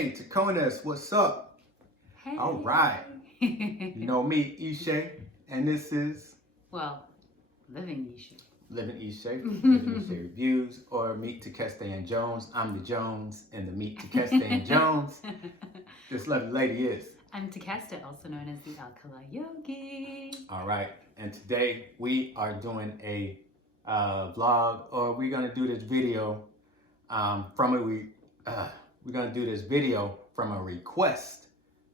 Hey, Taconas, what's up? Hey. All right. You know me, Ishé, and this is Livingishe. Livingishe, Livingishe Reviews, or Meet Takeste and Jones. I'm the Jones, and the Meet Takeste and Jones. This lovely lady is. I'm Takeste, also known as the Alkali Yogi. All right, and today we are doing a vlog, or we're gonna do this video we're gonna do this video from a request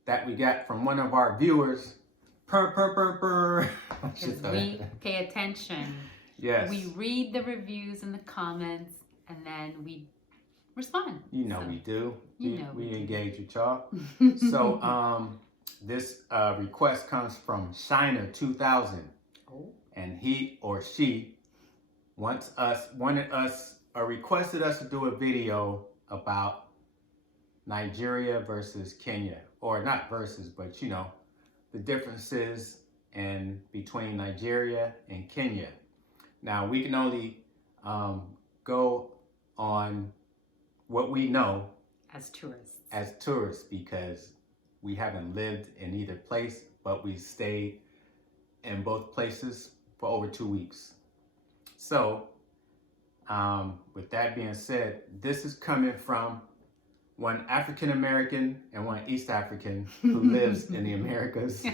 that we got from one of our viewers. Because we pay attention. Yes. We read the reviews and the comments, and then we respond. You know we do. We engage with y'all. So, So this request comes from Shiner 2000, and he or she requested us to do a video about Nigeria versus Kenya, or not versus, but you know, the differences in between Nigeria and Kenya. Now we can only go on what we know as tourists, because we haven't lived in either place, but we stayed in both places for over 2 weeks. So with that being said, this is coming from one African American and one East African who lives in the Americas.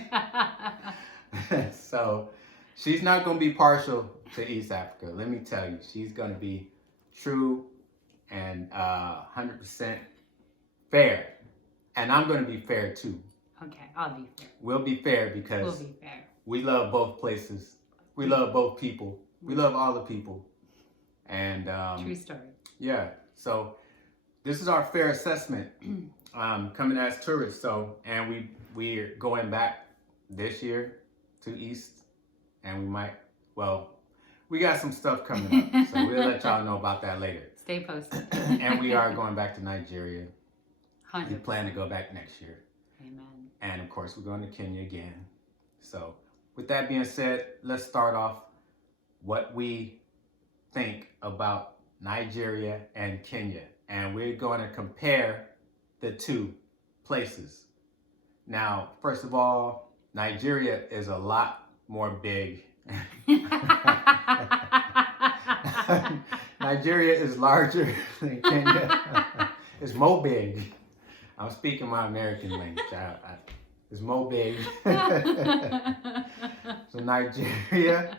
So she's not going to be partial to East Africa. Let me tell you, she's going to be true and 100% fair. And I'm going to be fair too. Okay, I'll be fair. We'll be fair because we love both places. We love both people. We love all the people. And true story. Yeah. So this is our fair assessment coming as tourists. So, and we're going back this year to East, and we got some stuff coming up. So we'll let y'all know about that later. Stay posted. And we are going back to Nigeria. 100%. We plan to go back next year. Amen. And of course, we're going to Kenya again. So with that being said, let's start off what we think about Nigeria and Kenya. And we're going to compare the two places. Now, first of all, Nigeria is a lot more big. Nigeria is larger than Kenya. It's more big. I'm speaking my American language. It's more big. So Nigeria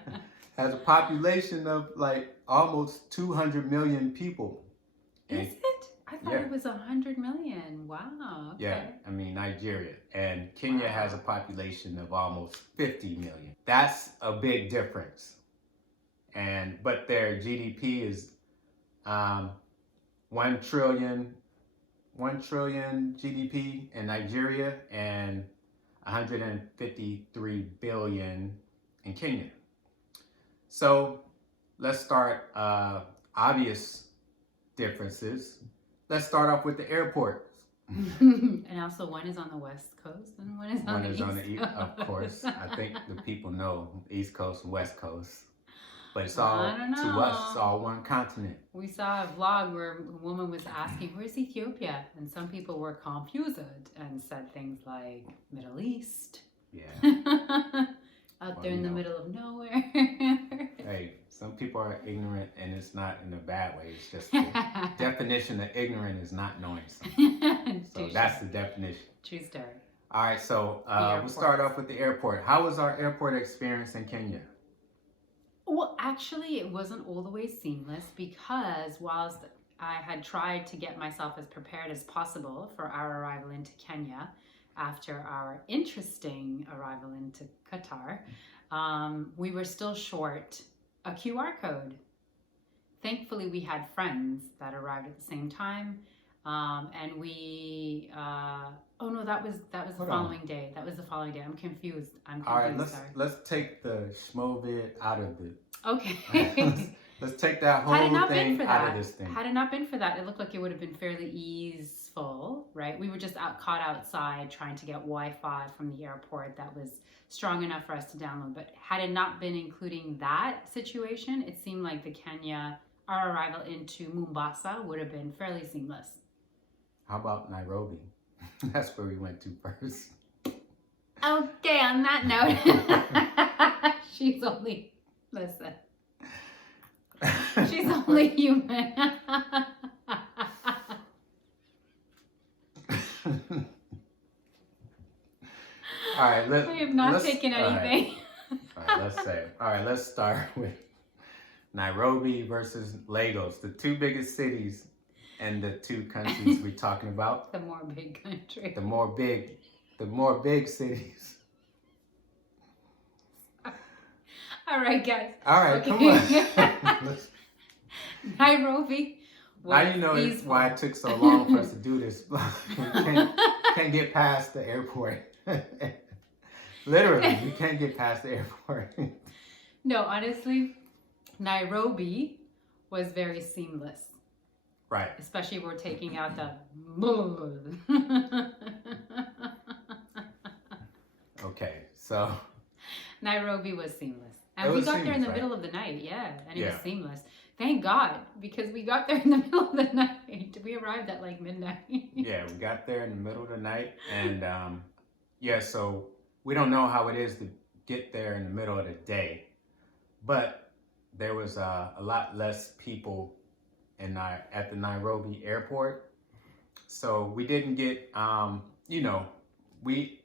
has a population of like almost 200 million people. Is it? I thought it was 100 million. Wow. Okay. Yeah, I mean Nigeria. And Kenya has a population of almost 50 million. That's a big difference. But their GDP is 1 trillion GDP in Nigeria and 153 billion in Kenya. So let's start obvious differences. Let's start off with the airports. And also one is on the West Coast and one is on the East Coast. Of course. I think the people know East Coast and West Coast. But it's all, to us, it's all one continent. We saw a vlog where a woman was asking, where's Ethiopia? And some people were confused and said things like, Middle East. Yeah. Out there in the middle of nowhere. Hey, some people are ignorant, and it's not in a bad way. It's just the definition of ignorant is not knowing something. So that's the definition. True story. All right, so we'll start off with the airport. How was our airport experience in Kenya? Well, actually, it wasn't all the way seamless because whilst I had tried to get myself as prepared as possible for our arrival into Kenya after our interesting arrival into Qatar, we were still short a QR code. Thankfully, we had friends that arrived at the same time, and we. Oh no, that was the following day. That was the following day. I'm confused. All right, let's take the schmovid out of it. Okay. Let's take that whole thing out of this thing. Had it not been for that, it looked like it would have been fairly easeful, right? We were just caught outside trying to get Wi-Fi from the airport that was strong enough for us to download. But had it not been including that situation, it seemed like our arrival into Mombasa would have been fairly seamless. How about Nairobi? That's where we went to first. Okay, on that note, she's only, listen, she's only human. All right, I have not taken anything. All right, let's say. All right, let's start with Nairobi versus Lagos, the two biggest cities in the two countries we're talking about. The more big country. The more big cities. All right, guys. All right, Okay. come on. Nairobi. Now you know why it took so long for us to do this. can't get past the airport. Literally, you can't get past the airport. No, honestly, Nairobi was very seamless. Right. Especially we're taking out the. Okay, so. Nairobi was seamless. And we got there in the middle of the night, and it was seamless. Thank God, because we got there in the middle of the night. We arrived at like midnight. Yeah, we got there in the middle of the night, and so we don't know how it is to get there in the middle of the day, but there was a lot less people at the Nairobi airport, so we didn't get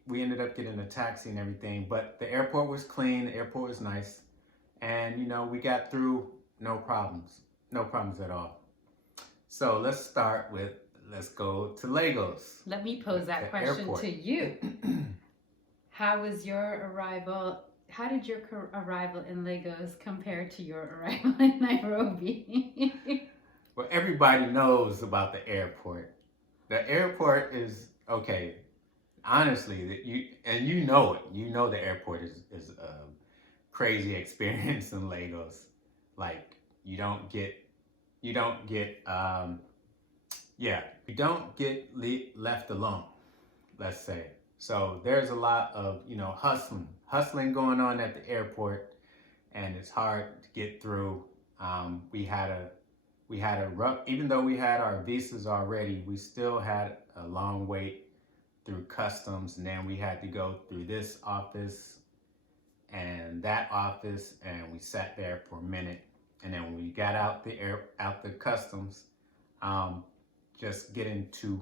we ended up getting a taxi and everything, but the airport was clean, the airport was nice, and we got through no problems at all. So let's go to Lagos. Let me pose that question airport. To you. How was your arrival? How did your arrival in Lagos compare to your arrival in Nairobi? Well, everybody knows about the airport. The airport is okay. Honestly, you know it. You know the airport is a crazy experience in Lagos. Like you don't get left alone. Let's say. So there's a lot of hustling going on at the airport, and it's hard to get through. We had a rough, even though we had our visas already, we still had a long wait through customs, and then we had to go through this office and that office, and we sat there for a minute, and then when we got out the customs, just getting to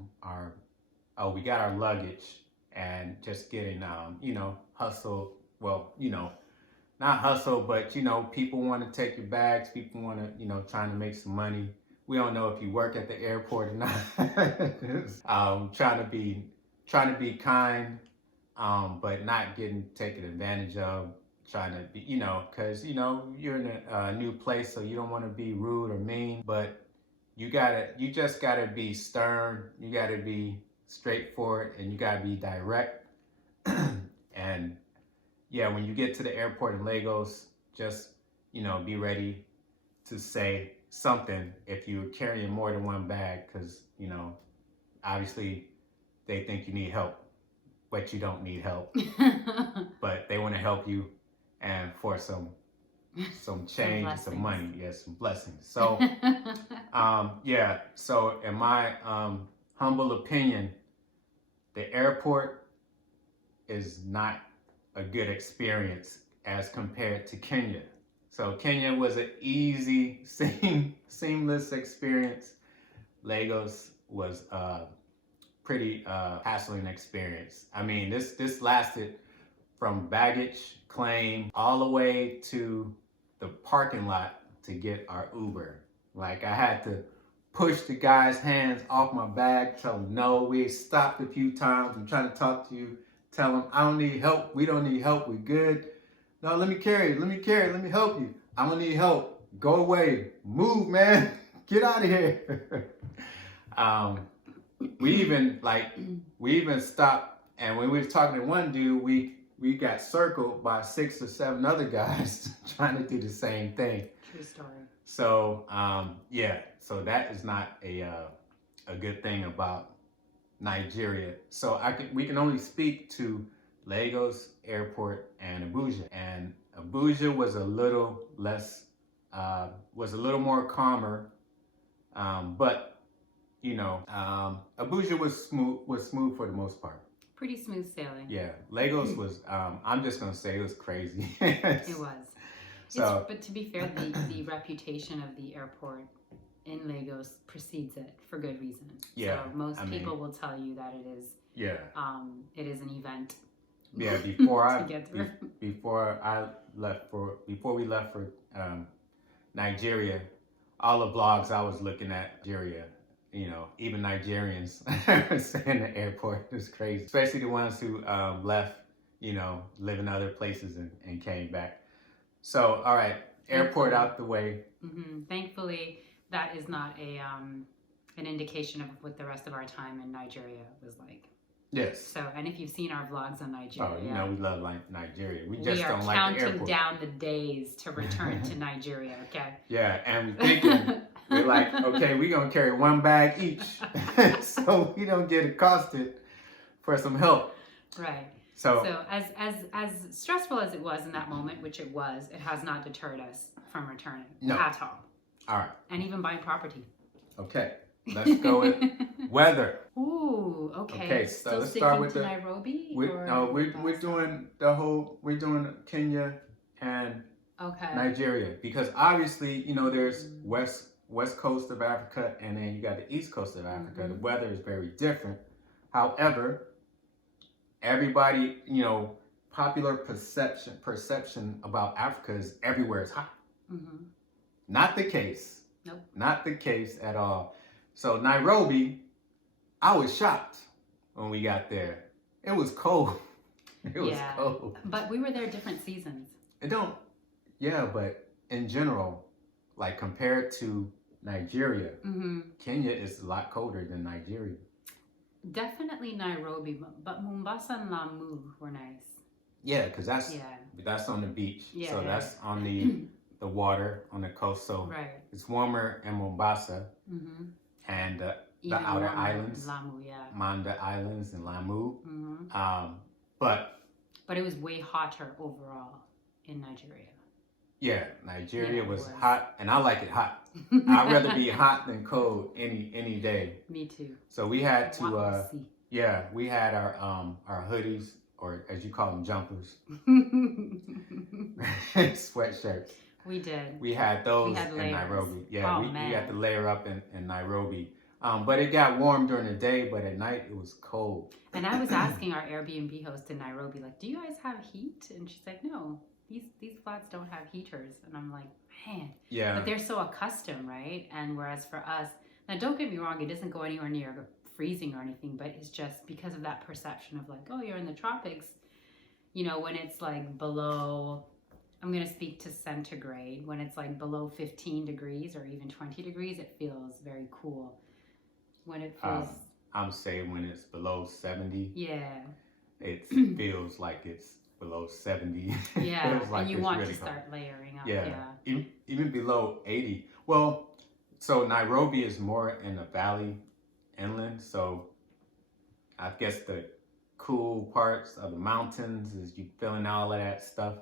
we got our luggage and just getting hustle. Well, not hustle, but people want to take your bags, people want to trying to make some money. We don't know if you work at the airport or not. Trying to be kind, but not getting taken advantage of. Trying to be, because you're in a new place, so you don't want to be rude or mean. But you just gotta be stern. You gotta be straightforward, and you gotta be direct. And yeah, when you get to the airport in Lagos, just be ready to say something if you're carrying more than one bag, because obviously they think you need help, but you don't need help. But they want to help you, and for some change, some money, some blessings. So so in my humble opinion, the airport is not a good experience as compared to Kenya. So Kenya was an easy, seamless experience. Lagos was pretty hassling experience. I mean, this lasted from baggage claim all the way to the parking lot to get our Uber. Like I had to push the guy's hands off my bag, tell him no. We stopped a few times. I'm trying to talk to you. Tell him I don't need help. We don't need help. We're good. No, let me carry it. Let me help you. I don't need help. Go away. Move, man. Get out of here. We even stopped, and when we were talking to one dude, we got circled by 6 or 7 other guys trying to do the same thing. True story. So so that is not a good thing about Nigeria. So we can only speak to Lagos Airport and Abuja. And Abuja was a little less, was a little more calmer, but Abuja was smooth for the most part. Pretty smooth sailing. Yeah, Lagos was. I'm just gonna say it was crazy. It was. So, but to be fair, the reputation of the airport in Lagos precedes it for good reason. Yeah, so most people will tell you that it is. Yeah. It is an event. Yeah. Before we left for Nigeria, all the blogs I was looking at Nigeria. Even Nigerians saying the airport was crazy, especially the ones who left, live in other places and came back. So, all right, airport out the way. Mm-hmm. Thankfully, that is not an indication of what the rest of our time in Nigeria was like. Yes. So, and if you've seen our vlogs on Nigeria, we love Nigeria. We just don't like the airport. We are counting down the days to return to Nigeria. Okay. Yeah, and we're thinking. We're like, okay, we're going to carry one bag each so we don't get accosted for some help. Right. So as stressful as it was in that moment, which it was, it has not deterred us from returning at all. All right. And even buying property. Okay. Let's go with weather. Ooh, okay. Okay, so let's start with Nairobi? We're doing Kenya and Nigeria, because obviously, there's west coast of Africa, and then you got the east coast of Africa. Mm-hmm. The weather is very different. However, everybody, popular perception about Africa is everywhere is hot. Mm-hmm. Not the case. Nope. Not the case at all. So Nairobi, I was shocked when we got there. It was cold. It was cold. But we were there different seasons. But in general, like compared to Nigeria, mm-hmm. Kenya is a lot colder than Nigeria. Definitely Nairobi, but Mombasa and Lamu were nice. Yeah, because that's on the beach. Yeah, so that's on the water on the coast. So it's warmer in Mombasa, mm-hmm. and the outer islands, Lamu, Manda Islands and Lamu. Mm-hmm. But it was way hotter overall in Nigeria. Yeah, Nigeria was hot, and I like it hot. I'd rather be hot than cold any day. Me too. So we had to, we had our hoodies, or as you call them, jumpers, sweatshirts. We did. We had those in Nairobi. Yeah, we had to layer up in Nairobi. But it got warm during the day, but at night it was cold. And I was asking our Airbnb host in Nairobi, like, do you guys have heat? And she's like, no. These flats don't have heaters. And I'm like, man. Yeah. But they're so accustomed, right? And whereas for us, now don't get me wrong, it doesn't go anywhere near freezing or anything, but it's just because of that perception of like, oh, you're in the tropics. When it's like below, I'm going to speak to centigrade, when it's like below 15 degrees or even 20 degrees, it feels very cool. When it feels... I'm saying when it's below 70. Yeah. It feels like it's below 70. Yeah, like and you want really to start layering up. Yeah. Even below 80. Well, so Nairobi is more in the valley inland, so I guess the cool parts of the mountains is you feeling all of that stuff.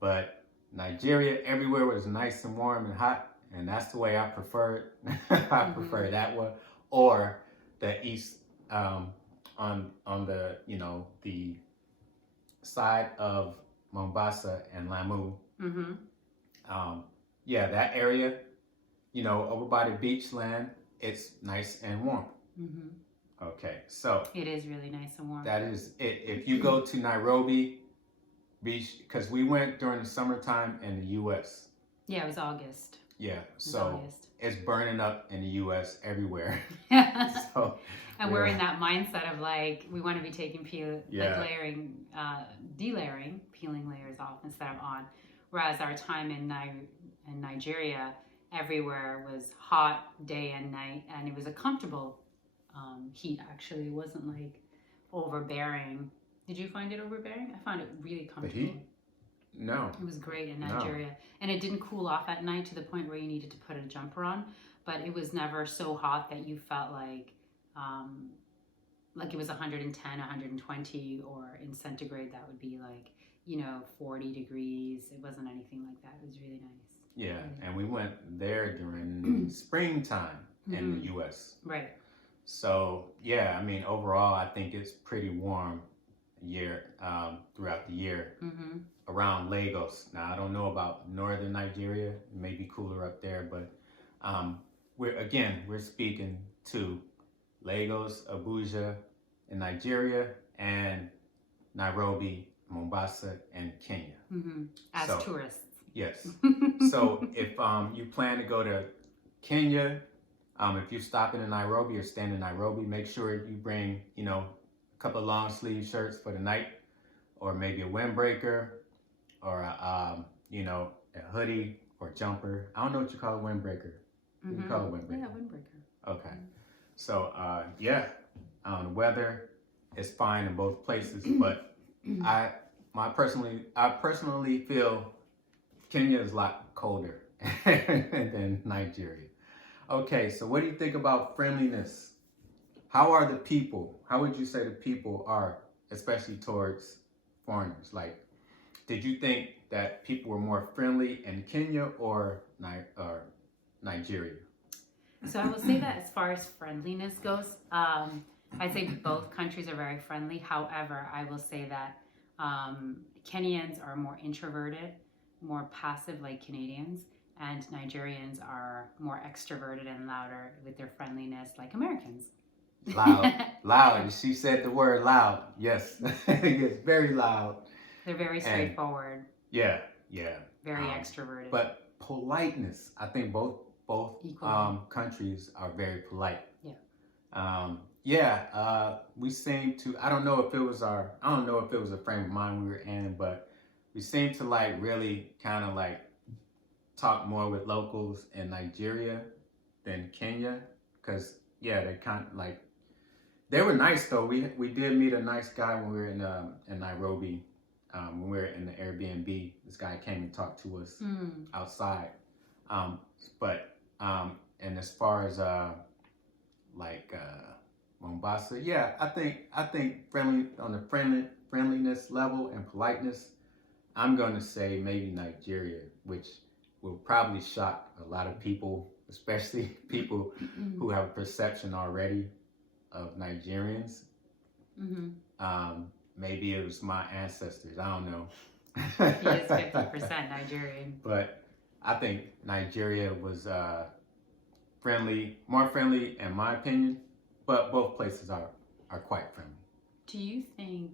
But Nigeria, everywhere was nice and warm and hot, and that's the way I prefer it. I prefer that one, or the east on the the side of Mombasa and Lamu. Mm-hmm. That area, over by the beach land, it's nice and warm. Mm-hmm. Okay, so it is really nice and warm. That is it. If you go to Nairobi Beach, because we went during the summertime in the U.S. Yeah, it was August. Yeah, it's burning up in the U.S. everywhere. So, and we're in that mindset of like, we want to be taking layering, delayering, peeling layers off instead of on. Whereas our time in Nigeria, everywhere was hot day and night, and it was a comfortable heat. Actually, it wasn't like overbearing. Did you find it overbearing? I found it really comfortable. The heat? No. It was great in Nigeria. No. And it didn't cool off at night to the point where you needed to put a jumper on, but it was never so hot that you felt like it was 110, 120, or in centigrade that would be like, 40 degrees. It wasn't anything like that. It was really nice. Yeah, and we went there during springtime in the U.S. Right. So yeah, I mean overall, I think it's pretty warm year throughout the year Mm-hmm. around Lagos. Now I don't know about northern Nigeria; it may be cooler up there, but um, we're speaking to Lagos, Abuja, in Nigeria, and Nairobi, Mombasa, and Kenya. Mm-hmm. As So tourists. yes. So if you plan to go to Kenya, if you're stopping in Nairobi or staying in Nairobi, make sure you bring, a couple of long sleeve shirts for the night, or maybe a windbreaker, or a hoodie or jumper. I don't know what you call a windbreaker. What do you call a windbreaker? Yeah, windbreaker. Okay. So yeah, the weather is fine in both places, but I personally feel Kenya is a lot colder than Nigeria. Okay, so what do you think about friendliness? How are the people? How would you say the people are, especially towards foreigners? Like, did you think that people were more friendly in Kenya or Nigeria? So I will say that as far as friendliness goes, I'd say both countries are very friendly. However, I will say that Kenyans are more introverted, more passive like Canadians, and Nigerians are more extroverted and louder with their friendliness like Americans. Loud, loud. She said the word loud. Yes, it's very loud. They're very straightforward. Yeah. Very extroverted. But politeness, I think both countries are very polite. Yeah. We seem to. I don't know if it was a frame of mind we were in, but we seem to like really kind of like talk more with locals in Nigeria than Kenya, because they kind of like they were nice though. We did meet a nice guy when we were in Nairobi. When we were in the Airbnb, this guy came and talked to us outside. And as far as Mombasa, yeah, I think friendly on the friendliness level and politeness, I'm gonna say maybe Nigeria, which will probably shock a lot of people, especially people who have a perception already of Nigerians. Maybe it was my ancestors. I don't know. He is 50% Nigerian. But I think Nigeria was more friendly in my opinion. But both places are quite friendly. Do you think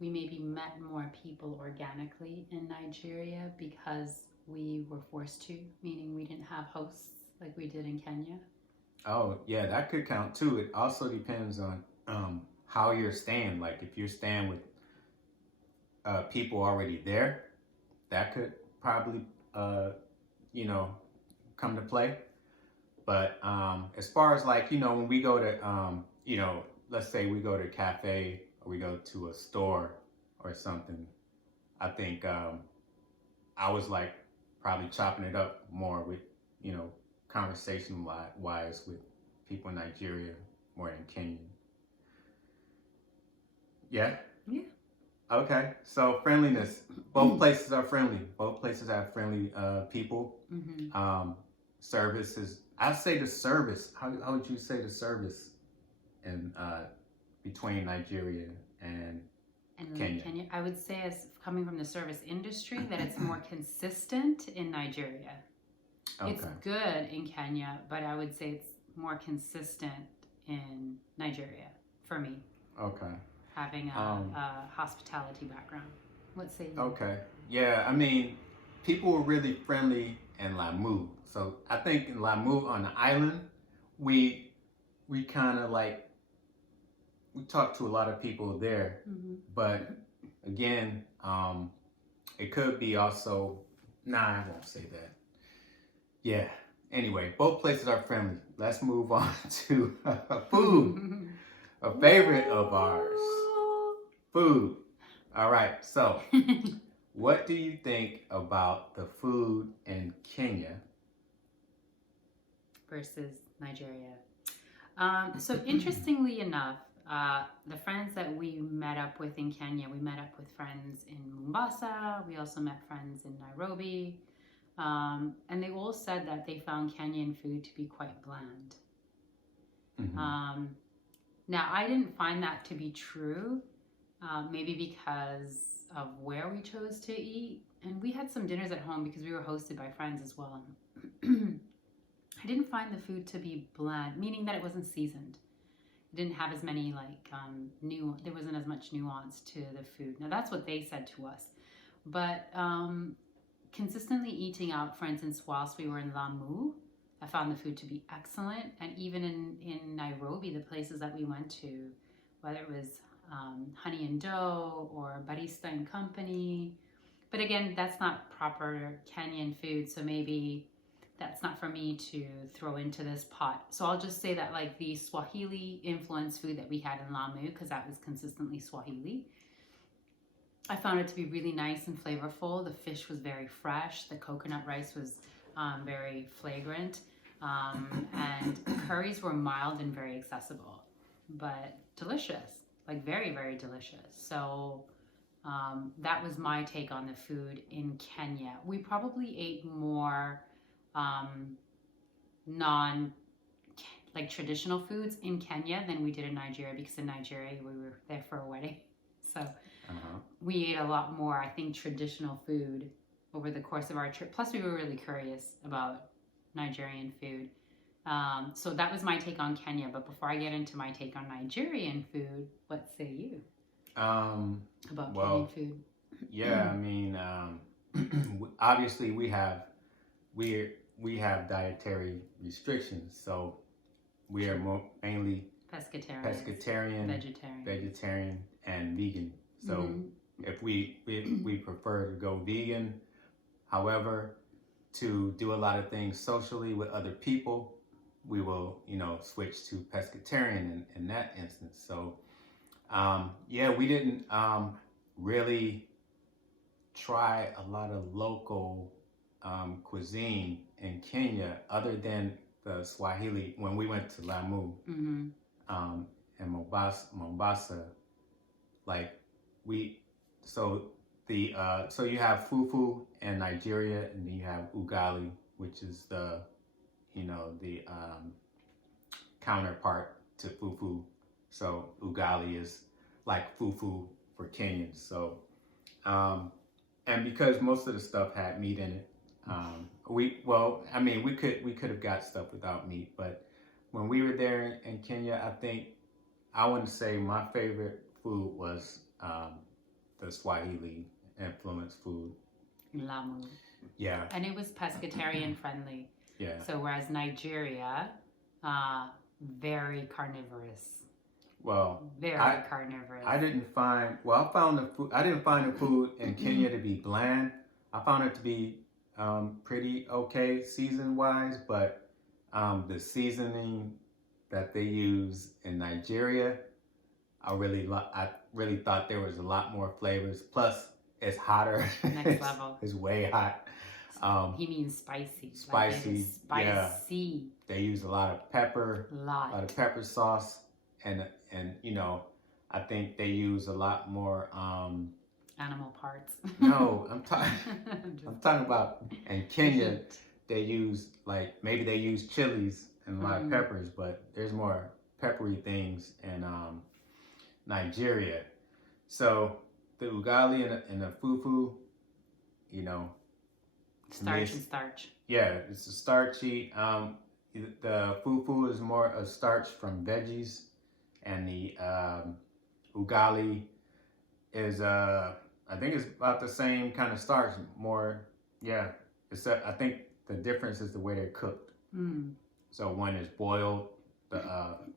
we maybe met more people organically in Nigeria because we were forced to, meaning we didn't have hosts like we did in Kenya? Oh, yeah, that could count too. It also depends on how you're staying. Like if you're staying with people already there, that could probably come to play. But as far as like when we go to let's say we go to a cafe or we go to a store or something, I think I was like probably chopping it up more with conversation wise with people in Nigeria more than Kenya. Yeah. Okay, so friendliness. Both places are friendly. Both places have friendly people. Service is. I say the service. How would you say the service in between Nigeria and Kenya? I would say, as coming from the service industry, that it's more consistent in Nigeria. Okay. It's good in Kenya, but I would say it's more consistent in Nigeria for me. Okay. Having a hospitality background. What say you? Okay. Yeah, I mean, people were really friendly in Lamu. So I think in Lamu on the island, we kind of like, we talked to a lot of people there. But again, it could be also, I won't say that. Yeah. Anyway, both places are friendly. Let's move on to food. A favorite of ours. Food. All right. So, what do you think about the food in Kenya versus Nigeria? So, interestingly enough, the friends that we met up with in Kenya, we met up with friends in Mombasa. We also met friends in Nairobi. And they all said that they found Kenyan food to be quite bland. Now, I didn't find that to be true, maybe because of where we chose to eat. And we had some dinners at home because we were hosted by friends as well. I didn't find the food to be bland, meaning that it wasn't seasoned. It didn't have as many there wasn't as much nuance to the food. Now that's what they said to us. But consistently eating out, for instance, whilst we were in Lamu, I found the food to be excellent. And even in Nairobi, the places that we went to, whether it was Honey and Dough or Barista and Company. But again, that's not proper Kenyan food, so maybe that's not for me to throw into this pot. So I'll just say that like the Swahili influenced food that we had in Lamu, because that was consistently Swahili, I found it to be really nice and flavorful. The fish was very fresh. The coconut rice was very flagrant. And curries were mild and very accessible, but delicious, like very, very delicious. So that was my take on the food in Kenya. We probably ate more like traditional foods in Kenya than we did in Nigeria, because in Nigeria we were there for a wedding. So we ate a lot more, I think, traditional food over the course of our trip. Plus, we were really curious about Nigerian food. So that was my take on Kenya. But before I get into my take on Nigerian food, what say you about Kenyan food? Yeah, I mean, obviously we have dietary restrictions, so we are mainly pescatarian, vegetarian, and vegan. So if we prefer to go vegan, however, to do a lot of things socially with other people, we will, switch to pescatarian in that instance. So, we didn't really try a lot of local cuisine in Kenya other than the Swahili when we went to Lamu and Mombasa. So you have fufu in Nigeria, and then you have ugali, which is the counterpart to fufu. So ugali is like fufu for Kenyans. So and because most of the stuff had meat in it, we could have got stuff without meat, but when we were there in Kenya, I wouldn't say my favorite food was the Swahili influenced food. Lamu. Yeah. And it was pescatarian friendly. Yeah. So whereas Nigeria, very carnivorous. Well, very carnivorous. I didn't find the food in Kenya to be bland. I found it to be pretty okay season wise, but the seasoning that they use in Nigeria, I really thought there was a lot more flavors. Plus, it's hotter. Next level. It's way hot. He means spicy. Spicy. Spicy. Yeah. They use a lot of pepper. A lot of pepper sauce, and I think they use a lot more animal parts. No, I'm talking about in Kenya. They use maybe they use chilies and a lot of peppers, but there's more peppery things in Nigeria. So the ugali and the fufu, Starch. Yeah, it's a starchy. The fufu is more a starch from veggies, and the ugali is I think it's about the same kind of starch. More, yeah. Except I think the difference is the way they're cooked. So one is boiled.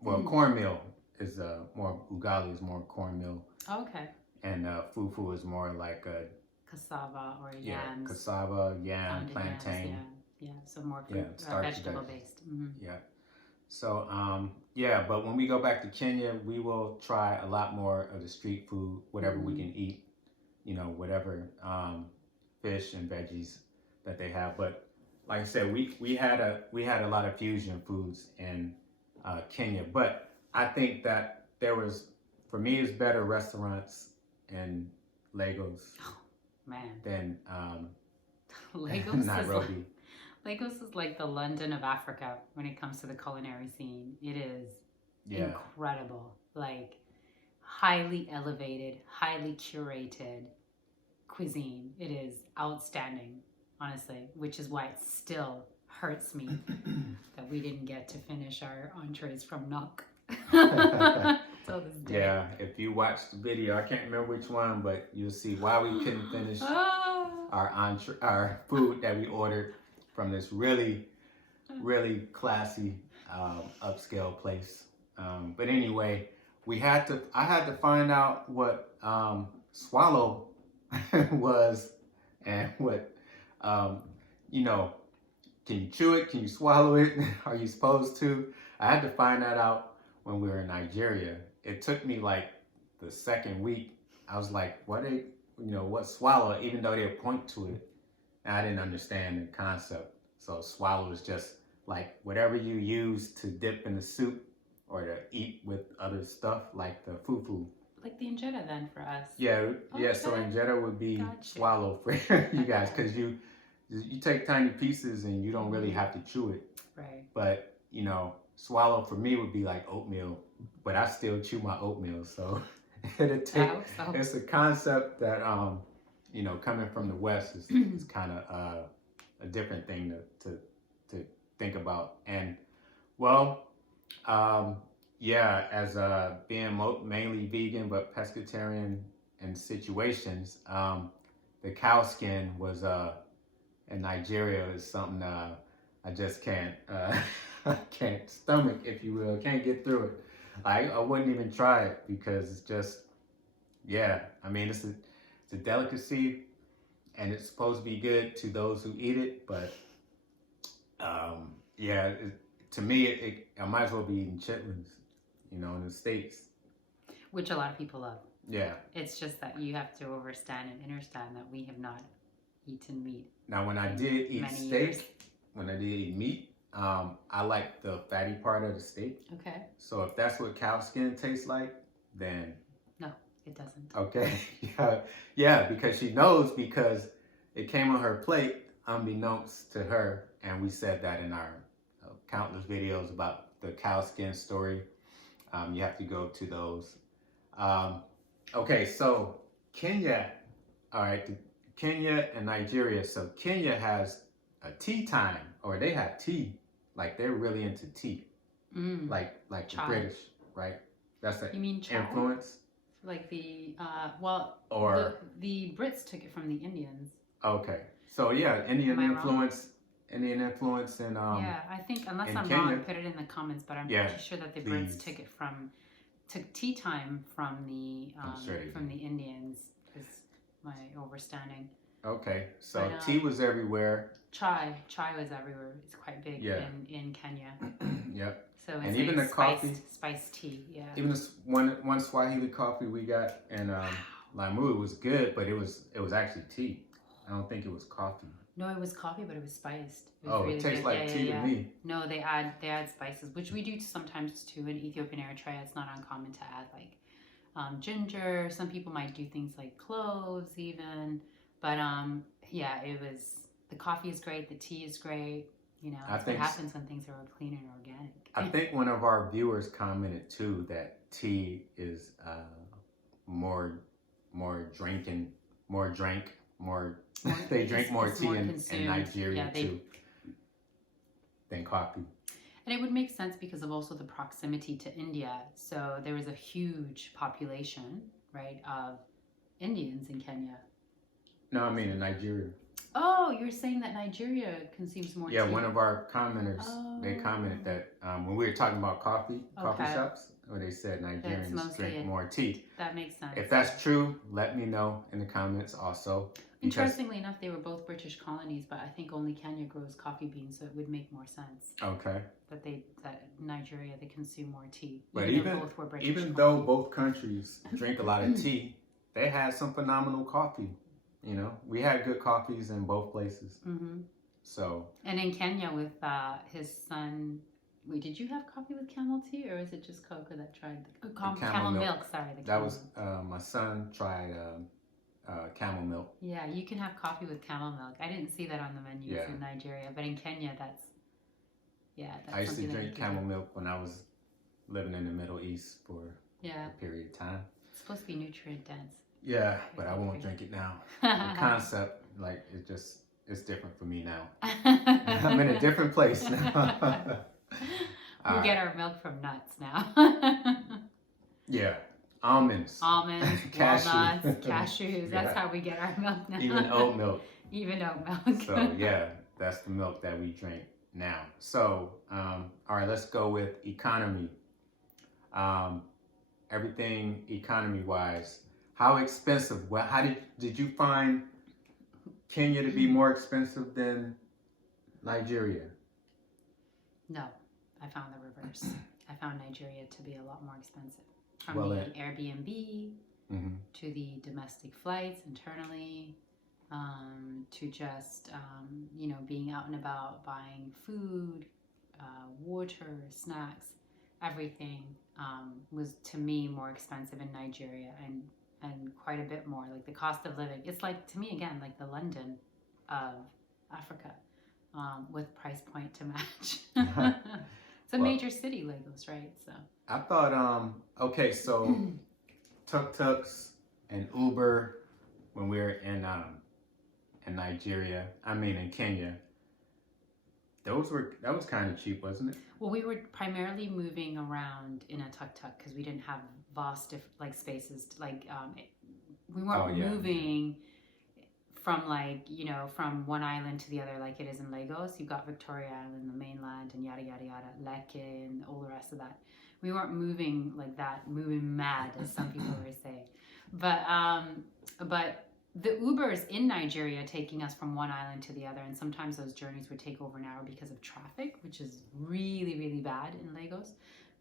Cornmeal is more, ugali is more cornmeal. Okay. And fufu is more like a cassava or yams. Yeah, cassava, yam, plantain. Yams, yeah, so more vegetable based. Yeah. So but when we go back to Kenya, we will try a lot more of the street food, whatever we can eat. Whatever fish and veggies that they have. But like I said, we had a lot of fusion foods in Kenya. But I think that there was, for me, it's better restaurants in Lagos than Lagos Nairobi. Lagos is like the London of Africa when it comes to the culinary scene. It is incredible. like highly elevated, highly curated cuisine. It is outstanding, honestly, which is why it still hurts me that we didn't get to finish our entrees from Nok. Till this day. Yeah, if you watch the video, I can't remember which one, but you'll see why we couldn't finish our food that we ordered from this really classy upscale place. But anyway, I had to find out what swallow was and what you know, can you chew it? Can you swallow it? Are you supposed to? I had to find that out when we were in Nigeria. It took me like the second week. I was like, what swallow? Even though they point to it, and I didn't understand the concept. So swallow is just like whatever you use to dip in the soup or to eat with other stuff, like the fufu. Like the injera then for us. Yeah. Okay. So injera would be Gotcha. swallow for you guys, because you take tiny pieces and you don't really have to chew it. Right. But swallow for me would be like oatmeal, but I still chew my oatmeal. So it's a concept that coming from the West is kind of a different thing to think about. And as being mainly vegan but pescatarian in situations, the cow skin was in Nigeria is something I just can't can't stomach, if you will. Can't get through it. I wouldn't even try it because it's just, I mean, it's a delicacy and it's supposed to be good to those who eat it, but to me, I might as well be eating chitlins, in the States. Which a lot of people love. Yeah. It's just that you have to understand that we have not eaten meat. Now, when I did eat steak, when I did eat meat, I like the fatty part of the steak. Okay. So if that's what cow skin tastes like, then... No, it doesn't. Okay. Yeah, because she knows, because it came on her plate unbeknownst to her, and we said that in our countless videos about the cow skin story. You have to go to those. Okay, so Kenya, all right, Kenya and Nigeria. So Kenya has a tea time, or they have tea. Like, they're really into tea. Like the British, right? That's the influence. Like the the Brits took it from the Indians. Okay, so yeah, Indian influence, and I think, unless I'm Kenya, wrong, put it in the comments. But I'm pretty sure that the Brits took tea time from the Indians. Is my understanding. Okay, so tea was everywhere. Chai was everywhere. It's quite big in Kenya. Yep. So it's and even the coffee, spiced tea. Yeah. Even this one Swahili coffee we got in Lamu, it was good, but it was actually tea. I don't think it was coffee. No, it was coffee, but it was spiced. It tastes like tea to me. No, they add spices, which we do sometimes too in Ethiopian Eritrea. It's not uncommon to add like ginger. Some people might do things like cloves even. But it was, the coffee is great, the tea is great. That's what happens when things are clean and organic. I think one of our viewers commented too that tea is more they drink more tea in Nigeria too than coffee. And it would make sense because of also the proximity to India. So there was a huge population, right, of Indians in Kenya. No, I mean in Nigeria. Oh, you're saying that Nigeria consumes more tea? Yeah, one of our commenters, they commented that when we were talking about coffee shops, or they said Nigerians drink more tea. That makes sense. If that's true, let me know in the comments also. Interestingly enough, they were both British colonies, but I think only Kenya grows coffee beans, so it would make more sense. Okay. That Nigeria, they consume more tea. But even though both countries drink a lot of tea, they had some phenomenal coffee. We had good coffees in both places. Mm-hmm. So. And in Kenya with his son, wait, did you have coffee with camel tea, or is it just Coco that tried camel milk? Sorry, my son tried camel milk. Yeah, you can have coffee with camel milk. I didn't see that on the menus in Nigeria, but in Kenya, that's I used to drink camel milk when I was living in the Middle East for Yeah. a period of time. It's supposed to be nutrient dense. Yeah, but I won't drink it now. The concept, like, it's different for me now. I'm in a different place now. We get our milk from nuts now. Yeah, almonds, Almonds, walnuts, cashews. That's Yeah. how we get our milk now. Even oat milk. Even oat milk. So yeah, that's the milk that we drink now. So all right, let's go with economy. Everything economy wise. How expensive? Well, how did you find Kenya to be more expensive than Nigeria? No, I found the reverse. I found Nigeria to be a lot more expensive. From Well, the Airbnb Mm-hmm. to the domestic flights internally, to just being out and about, buying food, water, snacks, everything was to me more expensive in Nigeria, and quite a bit more. Like the cost of living, it's like, to me again, like the London of Africa, with price point to match. It's a major city, Lagos, right? So I thought, okay, so tuk-tuks and Uber when we were in Nigeria, in Kenya, that was kind of cheap, wasn't it? Well, we were primarily moving around in a tuk-tuk because we didn't have vast spaces. We weren't moving from from one island to the other like it is in Lagos. You've got Victoria Island, the mainland, and yada yada yada, Leke, and all the rest of that. We weren't moving like that, moving mad, as some people were saying. But the Ubers in Nigeria taking us from one island to the other, and sometimes those journeys would take over an hour because of traffic, which is really, really bad in Lagos.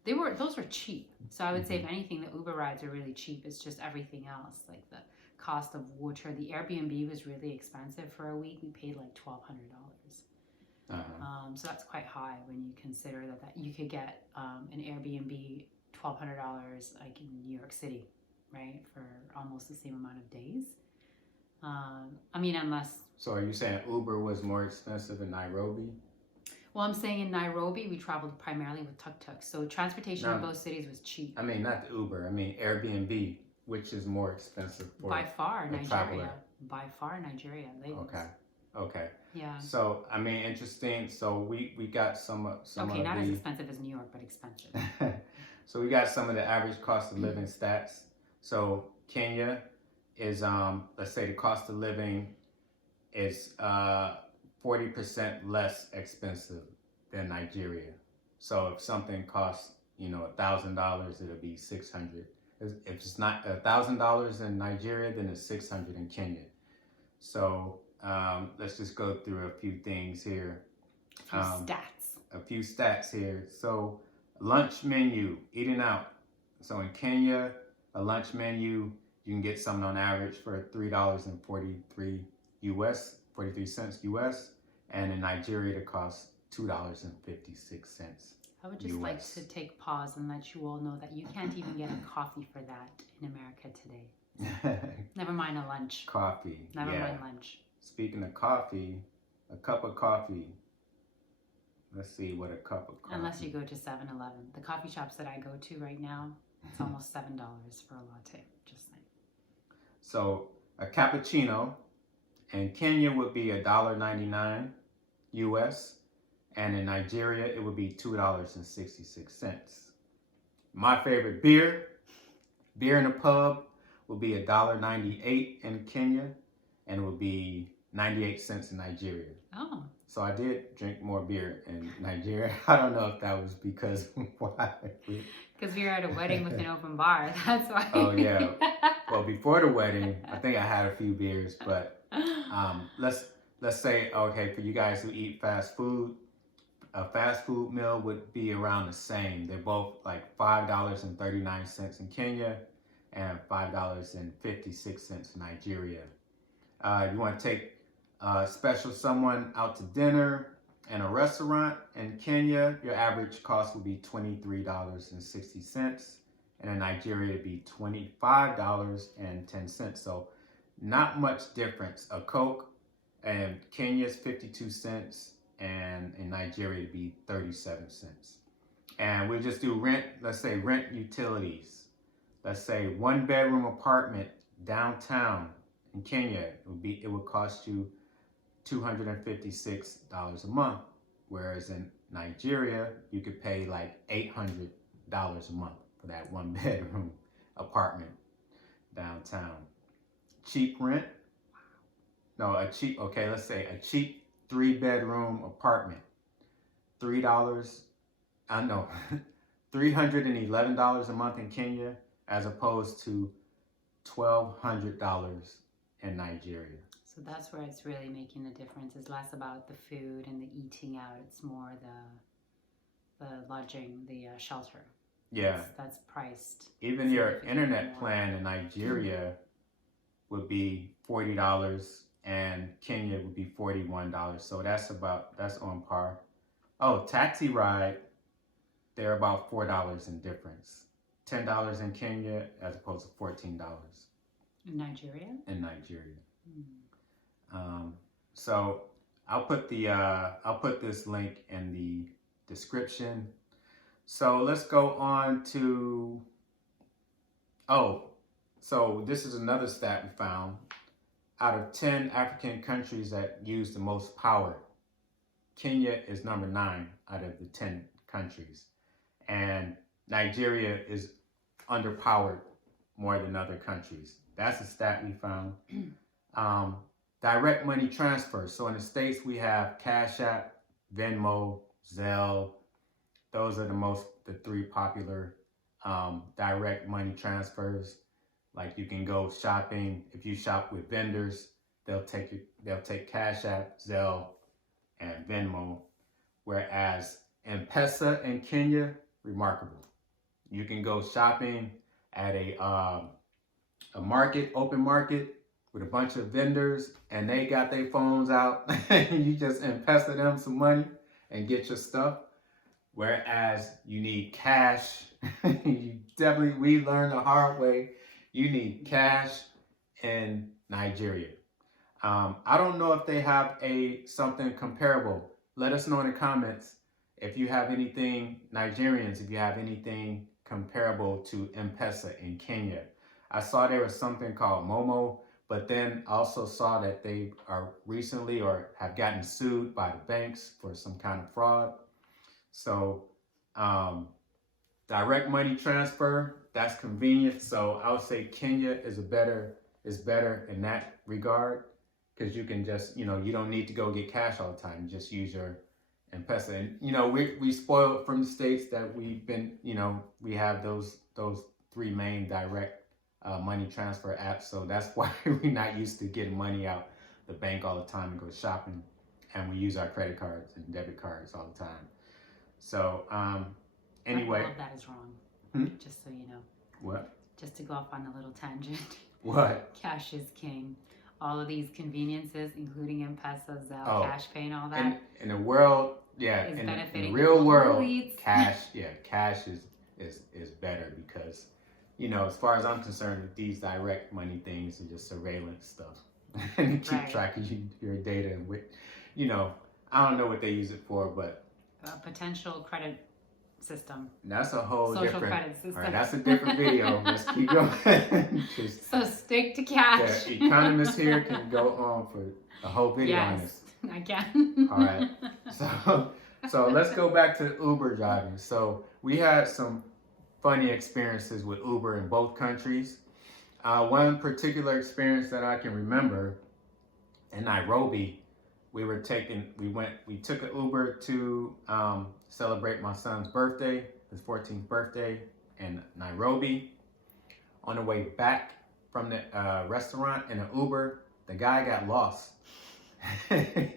Those were cheap. So I would say, if anything, the Uber rides are really cheap. It's just everything else, like the cost of water. The Airbnb was really expensive for a week. We paid like $1,200. So that's quite high when you consider that you could get an Airbnb $1,200 like in New York City, right, for almost the same amount of days. Unless. So are you saying Uber was more expensive in Nairobi? Well, I'm saying in Nairobi we traveled primarily with tuk-tuks, so transportation in both cities was cheap. Not the Uber. Airbnb, which is more expensive for by far Nigeria. Traveler. By far Nigeria, Lagos. Okay. Yeah. So interesting. So we got some okay, of not the, as expensive as New York, but expensive. So we got some of the average cost of living stats. So Kenya is let's say the cost of living is 40% less expensive than Nigeria. So if something costs $1,000, it'll be $600. If it's not $1,000 in Nigeria, then it's $600 in Kenya. So let's just go through a few things here. A few stats here. So lunch menu, eating out. So in Kenya, a lunch menu, you can get something on average for $3.43 US, and in Nigeria it costs $2.56. I would just like to take pause and let you all know that you can't even get a coffee for that in America today. Never mind a lunch. Coffee. Never mind lunch. Speaking of coffee, a cup of coffee. Let's see what a cup of coffee. Unless you go to 7-Eleven. The coffee shops that I go to right now, it's almost $7 for a latte. Just saying. So a cappuccino in Kenya would be $1.99 US, and in Nigeria it would be $2.66. My favorite beer in a pub will be $1.98 in Kenya, and it would be 98 cents in Nigeria. Oh. So I did drink more beer in Nigeria. I don't know if that was because why. Because we were at a wedding with an open bar. That's why. Oh yeah. Well, before the wedding, I think I had a few beers, but let's say, okay, for you guys who eat fast food, a fast food meal would be around the same. They're both like $5.39 in Kenya and $5.56 in Nigeria. You want to take special someone out to dinner in a restaurant in Kenya, your average cost would be $23.60, and in Nigeria it'd be $25.10. So not much difference. A Coke in Kenya is 52 cents, and in Nigeria it'd be 37 cents. And we just do rent. Let's say rent utilities. let's say 1 bedroom apartment downtown in Kenya, it would cost you $256 a month, whereas in Nigeria you could pay like $800 a month for that 1 bedroom apartment downtown. Cheap rent, let's say a cheap 3 bedroom apartment, $311 a month in Kenya, as opposed to $1,200 in Nigeria. So that's where it's really making the difference. It's less about the food and the eating out. It's more the lodging, the shelter. Yeah. That's priced. Even your internet plan in Nigeria would be $40 and Kenya would be $41. So that's on par. Oh, taxi ride, they're about $4 in difference. $10 in Kenya as opposed to $14. In Nigeria? In Nigeria. So I'll put this link in the description. So let's go on to, so this is another stat we found. Out of 10 African countries that use the most power, Kenya is number 9 out of the 10 countries. And Nigeria is underpowered more than other countries. That's a stat we found. Direct money transfer. So in the States, we have Cash App, Venmo, Zelle. Those are the 3 popular direct money transfers. Like you can go shopping. If you shop with vendors, they'll take Cash App, Zelle, and Venmo. Whereas M-Pesa in Kenya, remarkable. You can go shopping at a open market with a bunch of vendors, and they got their phones out, and you just M-Pesa them some money and get your stuff. Whereas you need cash. We learned the hard way. You need cash in Nigeria. I don't know if they have something comparable. Let us know in the comments if you have anything, Nigerians, if you have anything comparable to M-Pesa in Kenya. I saw there was something called Momo, but then also saw that they are recently or have gotten sued by the banks for some kind of fraud. So direct money transfer, that's convenient. So I would say Kenya is better in that regard, because you can just, you don't need to go get cash all the time. You just use your M-Pesa. And, we spoiled from the States that we've been, we have those 3 main direct money transfer apps. So that's why we're not used to getting money out the bank all the time and go shopping. And we use our credit cards and debit cards all the time. So, anyway. All of that is wrong. Just so you know. What? Just to go off on a little tangent. What? Cash is king. All of these convencences, including M-Pesa, Zelle, Cash Pay, and all that. In the world, in the real world, cash is better because, as far as I'm concerned, these direct money things are just surveillance stuff. And keep track of your data. And I don't know what they use it for, but a potential credit system. That's a whole social credit system. All right, that's a different video. Let's keep going. So stick to cash. The economists here can go on for a whole video on this. I can. All right. So let's go back to Uber driving. So we had some funny experiences with Uber in both countries. One particular experience that I can remember in Nairobi, we took an Uber to celebrate my son's birthday, his 14th birthday in Nairobi. On the way back from the restaurant in an Uber, the guy got lost.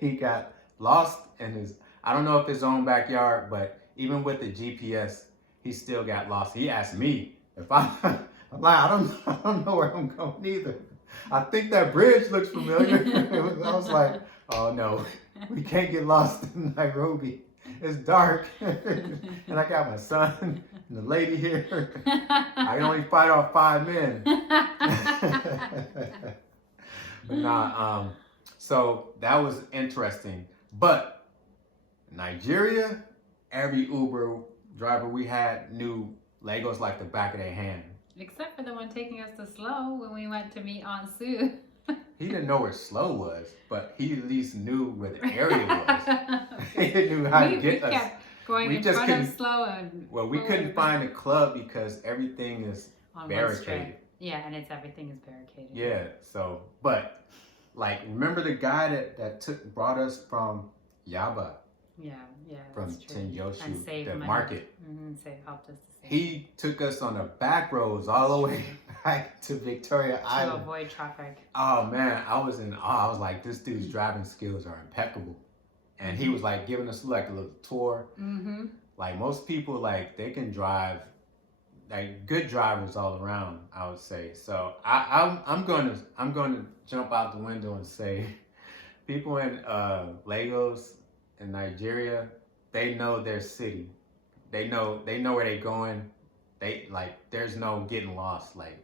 He got lost in I don't know if his own backyard, but even with the GPS, he still got lost. He asked me if I'm like, I don't know where I'm going either. I think that bridge looks familiar. I was like, oh no, we can't get lost in Nairobi. It's dark. And I got my son and the lady here. I can only fight off 5 men. But nah, so that was interesting. But Nigeria, every Uber driver we had knew Lagos like the back of their hand. Except for the one taking us to Slow when we went to meet Aunt Sue. He didn't know where Slow was, but he at least knew where the area was. He knew how to get us. Kept going We in just front of couldn't- Slow and Well, we couldn't find a club because everything is on one barricaded. strip. Yeah, and everything is barricaded. Yeah, so, but, like, remember the guy that brought us from Yaba, Yeah, from that's true. And Tenyoshu, saved the money. market? Helped us to save He took us on the back roads all the way back to Victoria to Island. avoid traffic. Oh man, I was in awe. I was like, this dude's driving skills are impeccable. And he was like giving us like a little tour. Mm-hmm. Like most people, like they can drive, like good drivers all around, I would say. So I'm going to jump out the window and say, people in Lagos in Nigeria, they know their city. They know where they're going. They like there's no getting lost. Like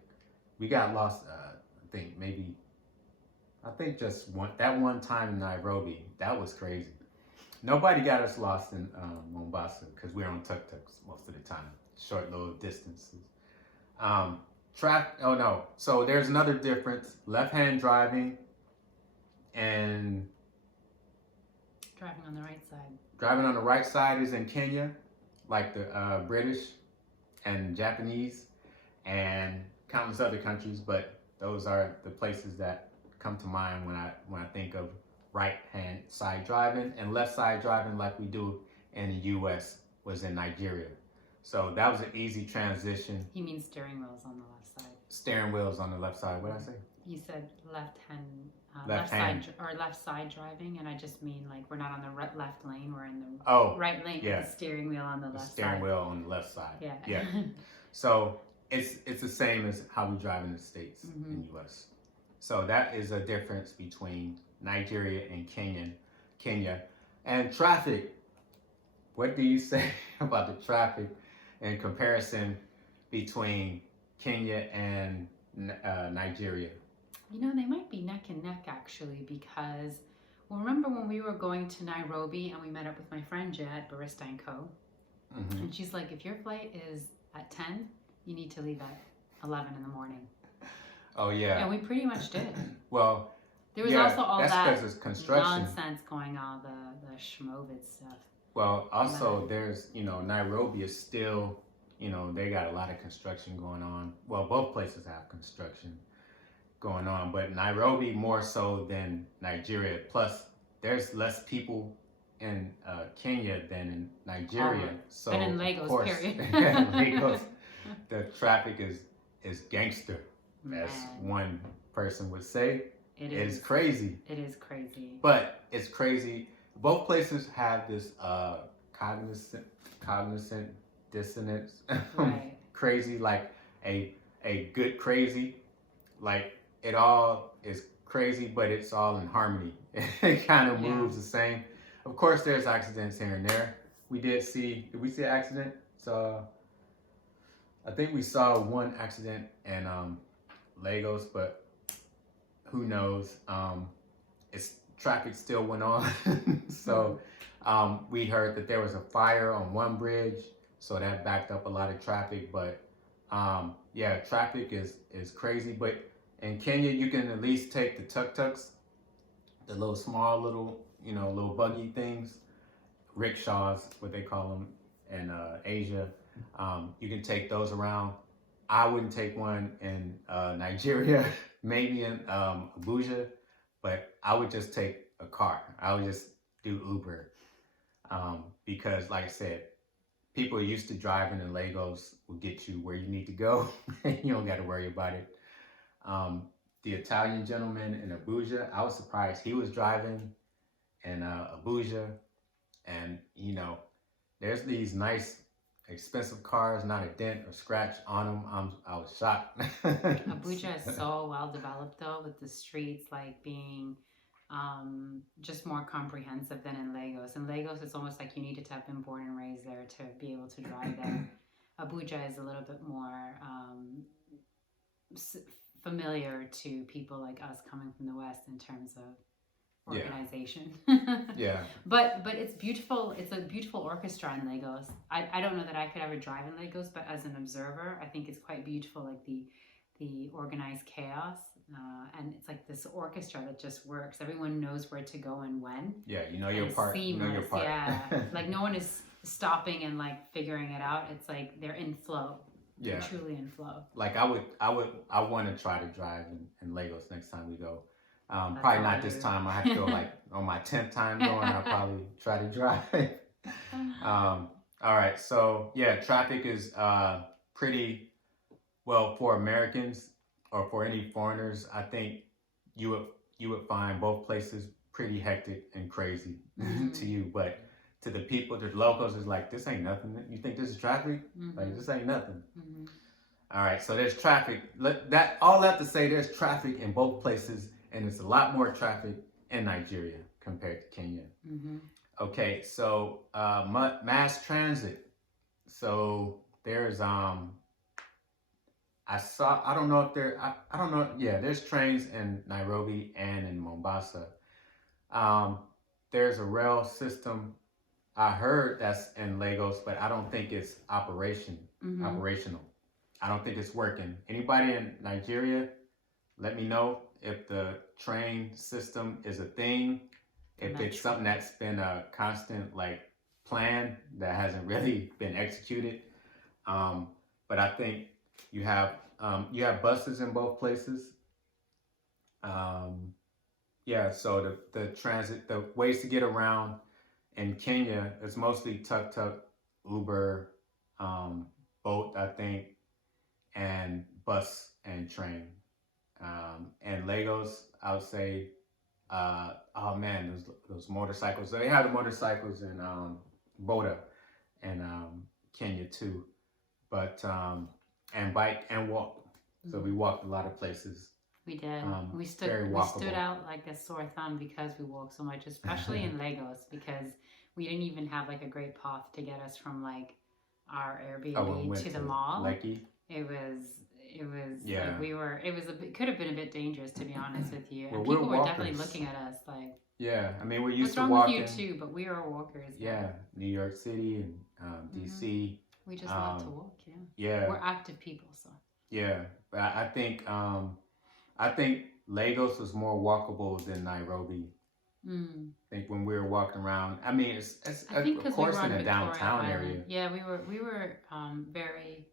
we got lost. I think just one time in Nairobi. That was crazy. Nobody got us lost in Mombasa because we're on tuk-tuks most of the time, short little distances. Oh no. So there's another difference: left-hand driving and Driving on the right side. driving on the right side is in Kenya, like the British and Japanese and countless other countries, but those are the places that come to mind when I think of right hand side driving, and left side driving like we do in the US was in Nigeria. So that was an easy transition. He means steering wheels on the left side. Steering wheels on the left side. What did I say? You said left Left hand. left side driving, and I just mean like we're not on the left lane, we're in the right lane yeah. with the steering wheel on the left Steering side. wheel on the left side. Yeah. Yeah. So it's the same as how we drive in the States in the US. So that is a difference between Nigeria and Kenya. And traffic. What do you say about the traffic in comparison between Kenya and Nigeria? You know, they might be neck and neck actually, because remember when we were going to Nairobi and we met up with my friend Jet, Barista & Co. Mm-hmm. And she's like, if your flight is at 10, you need to leave at 11 in the morning. Oh yeah. And we pretty much did. Well, there was also all that it's construction. nonsense going on, the schmovid stuff. Well, also there's, Nairobi is still, they got a lot of construction going on. Well, both places have construction going on, but Nairobi more so than Nigeria. Plus, there's less people in Kenya than in Nigeria. So than in Lagos, of course, period. Lagos, the traffic is gangster, as Man. one person would say. It is crazy. It is crazy. But it's crazy. Both places have this cognizant dissonance. Right. Crazy, like a good crazy. Like it all is crazy, but it's all in harmony. It kind of moves the same. Of course, there's accidents here and there. Did we see an accident? So I think we saw one accident in Lagos, but who knows? Traffic still went on. So we heard that there was a fire on one bridge, so that backed up a lot of traffic. But traffic is crazy. But in Kenya, you can at least take the tuk-tuks, the little buggy things, rickshaws, what they call them in Asia. You can take those around. I wouldn't take one in Nigeria, maybe in Abuja, but I would just take a car. I would just do Uber because, like I said, people used to driving in Lagos will get you where you need to go. You don't got to worry about it. The Italian gentleman in Abuja, I was surprised he was driving in Abuja, and there's these nice expensive cars, not a dent or scratch on them. I was shocked. Abuja is so well developed though, with the streets like being just more comprehensive than in Lagos. In Lagos, it's almost like you needed to have been born and raised there to be able to drive there. Abuja is a little bit more familiar to people like us coming from the West in terms of organization. Yeah. But it's beautiful. It's a beautiful orchestra in Lagos. I don't know that I could ever drive in Lagos, but as an observer, I think it's quite beautiful, like the organized chaos. And it's like this orchestra that just works. Everyone knows where to go and when. Yeah, you know your It's part. You know your seamless, part. yeah. Like no one is stopping and like figuring it out. It's like they're in flow. Yeah. They're truly in flow. Like I want to try to drive in Lagos next time we go. Probably not this time. I feel like on my 10th time going, I'll probably try to drive. All right, so yeah, traffic is pretty well for Americans or for any foreigners. I think you would find both places pretty hectic and crazy to you, but to the people, to the locals, it's like this ain't nothing. You think this is traffic? Like this ain't nothing. All right, so there's traffic. All that to say, there's traffic in both places, and it's a lot more traffic in Nigeria compared to Kenya. Okay, so mass transit. So there's I don't know if I don't know. Yeah, there's trains in Nairobi and in Mombasa. There's a rail system. I heard that's in Lagos, but I don't think it's operational. I don't think it's working. Anybody in Nigeria, let me know if the train system is a thing, if it's something that's been a constant like plan that hasn't really been executed. But I think you have buses in both places. Yeah, so the transit, the ways to get around in Kenya, it's mostly tuk-tuk, Uber, boat, I think, and bus and train. And Lagos, I would say, oh man, those motorcycles. They have the motorcycles in Boda and Kenya too, but and bike and walk. So we walked a lot of places. We did. We stood out like a sore thumb because we walked so much, especially in Lagos, because we didn't even have like a great path to get us from like our Airbnb to the mall. Lekki. It was yeah. Like it could have been a bit dangerous, to be honest with you. Well, and people were definitely looking at us like, yeah, I mean, we're used to walking. What's wrong with you too? But we are walkers. Yeah, New York City and DC. We just love to walk. Yeah. Yeah. We're active people, so. Yeah, but I think Lagos was more walkable than Nairobi. I think when we were walking around, I mean, it's of course in the downtown area. Yeah, we were very,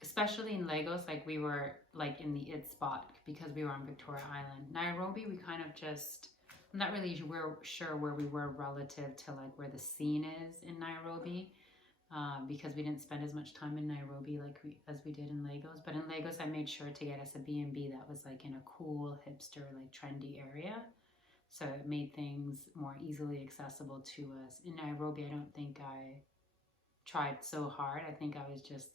especially in Lagos, like we were like in the it spot because we were on Victoria Island. Nairobi, we kind of just, I'm not really sure where we were relative to like where the scene is in Nairobi. Because we didn't spend as much time in Nairobi as we did in Lagos. But in Lagos, I made sure to get us a B&B that was like in a cool, hipster, like trendy area. So it made things more easily accessible to us. In Nairobi, I don't think I tried so hard. I think I was just,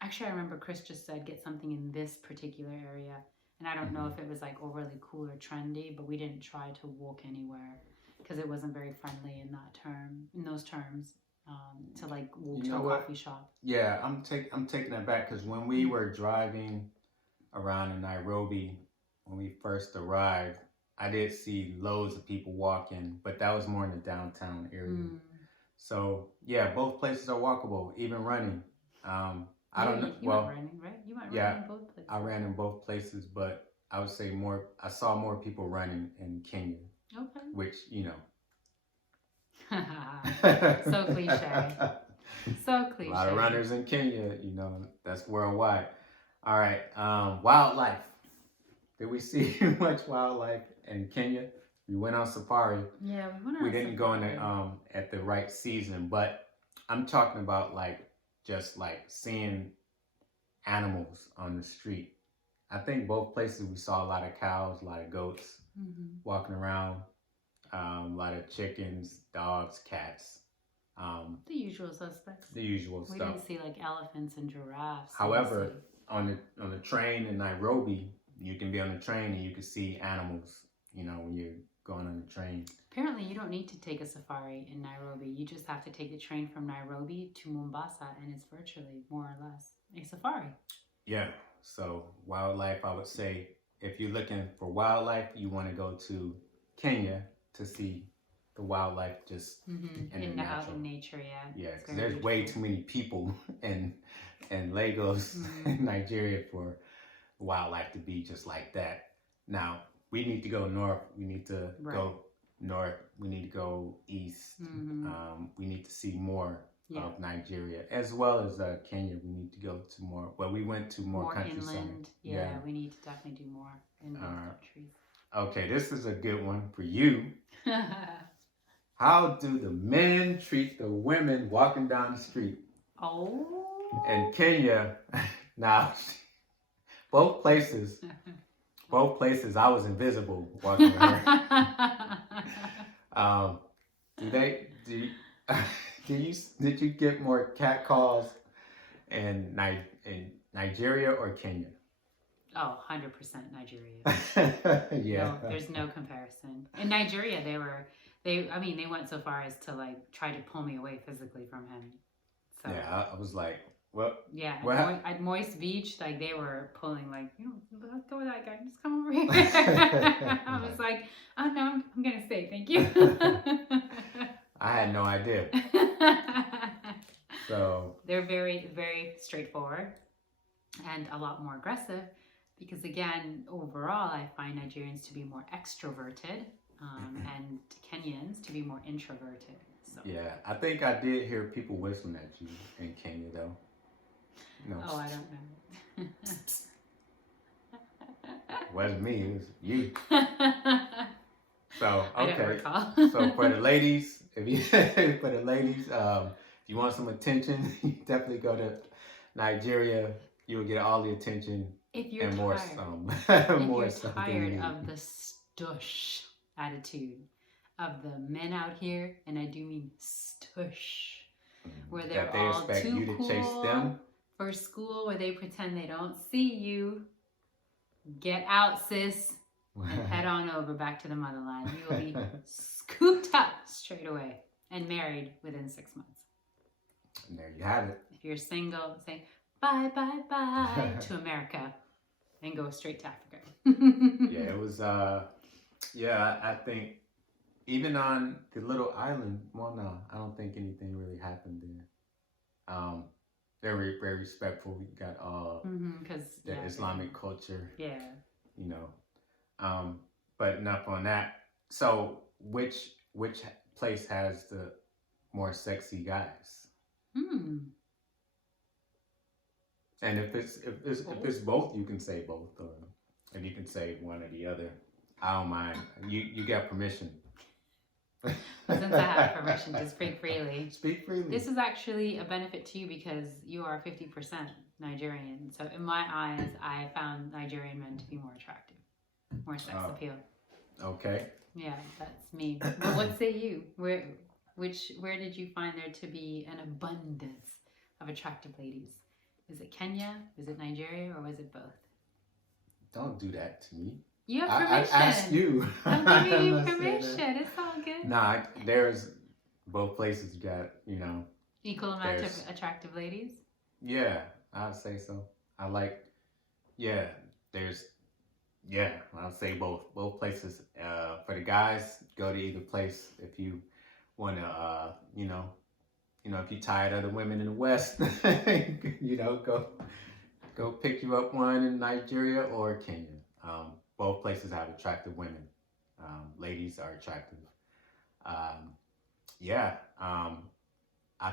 actually I remember Chris just said, get something in this particular area. And I don't know if it was like overly cool or trendy, but we didn't try to walk anywhere because it wasn't very friendly in those terms. To like walk to a coffee shop. Yeah, I'm taking that back because when we were driving around in Nairobi, when we first arrived, I did see loads of people walking, but that was more in the downtown area. So yeah, both places are walkable, even running. I don't know. You went running, right? You went running in both places. I ran in both places, but I would say I saw more people running in Kenya. Okay. Which, you know. So cliche. So cliche. A lot of runners in Kenya, you know, that's worldwide. All right, wildlife. Did we see much wildlife in Kenya? We went on safari. Yeah, we went on. We didn't go in the, at the right season, but I'm talking about like just like seeing animals on the street. I think both places we saw a lot of cows, a lot of goats walking around. A lot of chickens, dogs, cats. The usual suspects. The usual stuff. We didn't see like elephants and giraffes. However, on the train in Nairobi, you can be on the train and you can see animals, you know, when you're going on the train. Apparently, you don't need to take a safari in Nairobi. You just have to take the train from Nairobi to Mombasa and it's virtually more or less a safari. Yeah. So wildlife, I would say, if you're looking for wildlife, you want to go to Kenya to see the wildlife just in the out natural. in nature. Yeah. Yeah, It's because very there's way beautiful. too many people in Lagos, in Nigeria, for wildlife to be just like that. Now we need to go north. We need to go north. We need to go east. We need to see more of Nigeria as well as Kenya. We need to go to more. Well, we went to more countryside. Inland. Yeah, we need to definitely do more in those countries. Okay, this is a good one for you. How do the men treat the women walking down the street? Oh. In Kenya, now both places, I was invisible walking with her. Did you get more cat calls in Nigeria or Kenya? Oh, 100% Nigeria. Yeah. No, there's no comparison. In Nigeria, they went so far as to like try to pull me away physically from him. So yeah, I was like, well, yeah, at Moist Beach, like they were pulling, like, let's go with that guy. Just come over here. I was like, oh no, I'm gonna stay. Thank you. I had no idea. So they're very, very straightforward and a lot more aggressive because, again, overall, I find Nigerians to be more extroverted and Kenyans to be more introverted. So. Yeah, I think I did hear people whistling at you in Kenya, though. No. Oh, I don't know. It wasn't me, it was you. So, I don't okay. recall. So for the ladies, if you want some attention, you definitely go to Nigeria. You'll get all the attention. If you're and tired, more if you're tired of the stush attitude of the men out here, and I do mean stush, where they're that they all expect too you to cool chase them for school, where they pretend they don't see you. Get out, sis, and head on over back to the motherland. You will be scooped up straight away and married within 6 months. And there you have it. If you're single, say bye, bye, bye to America and go straight to Africa. Yeah, it was, I think even on the little island, well, no, I don't think anything really happened there. They're very, very respectful. We got the Islamic culture. Yeah. You know, but enough on that. So, which place has the more sexy guys? And if it's both, you can say both, or if you can say one or the other. I don't mind. You got permission. Since I have permission to speak freely. Speak freely. This is actually a benefit to you because you are 50% Nigerian. So in my eyes, I found Nigerian men to be more attractive, more sex appeal. Okay. Yeah, that's me. But what say you? Where did you find there to be an abundance of attractive ladies? Is it Kenya? Is it Nigeria? Or was it both? Don't do that to me. You have permission. I asked you. I'm giving you permission. It's all good. Nah, there's both places got, equal amount of attractive ladies? Yeah, I'd say so. I'd say both. Both places. For the guys, go to either place if you want to, if you're tired of the women in the West, go pick you up one in Nigeria or Kenya. Both places have attractive women. Ladies are attractive. I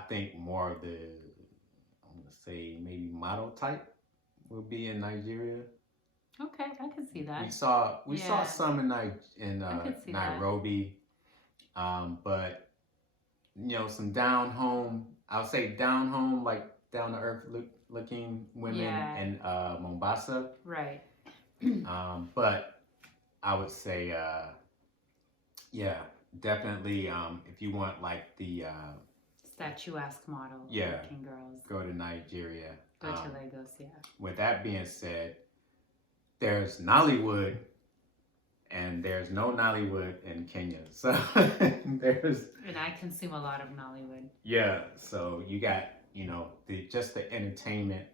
think more of the, I'm going to say maybe model type will be in Nigeria. Okay, I can see that. We saw some in Nairobi, but some down home. I'll say down home, like down to earth looking women in Mombasa. Right. But I would say, definitely. If you want like the statuesque model looking girls, go to Nigeria. Go to Lagos. Yeah. With that being said, there's Nollywood, and there's no Nollywood in Kenya. So there's. And I consume a lot of Nollywood. Yeah. So you got the entertainment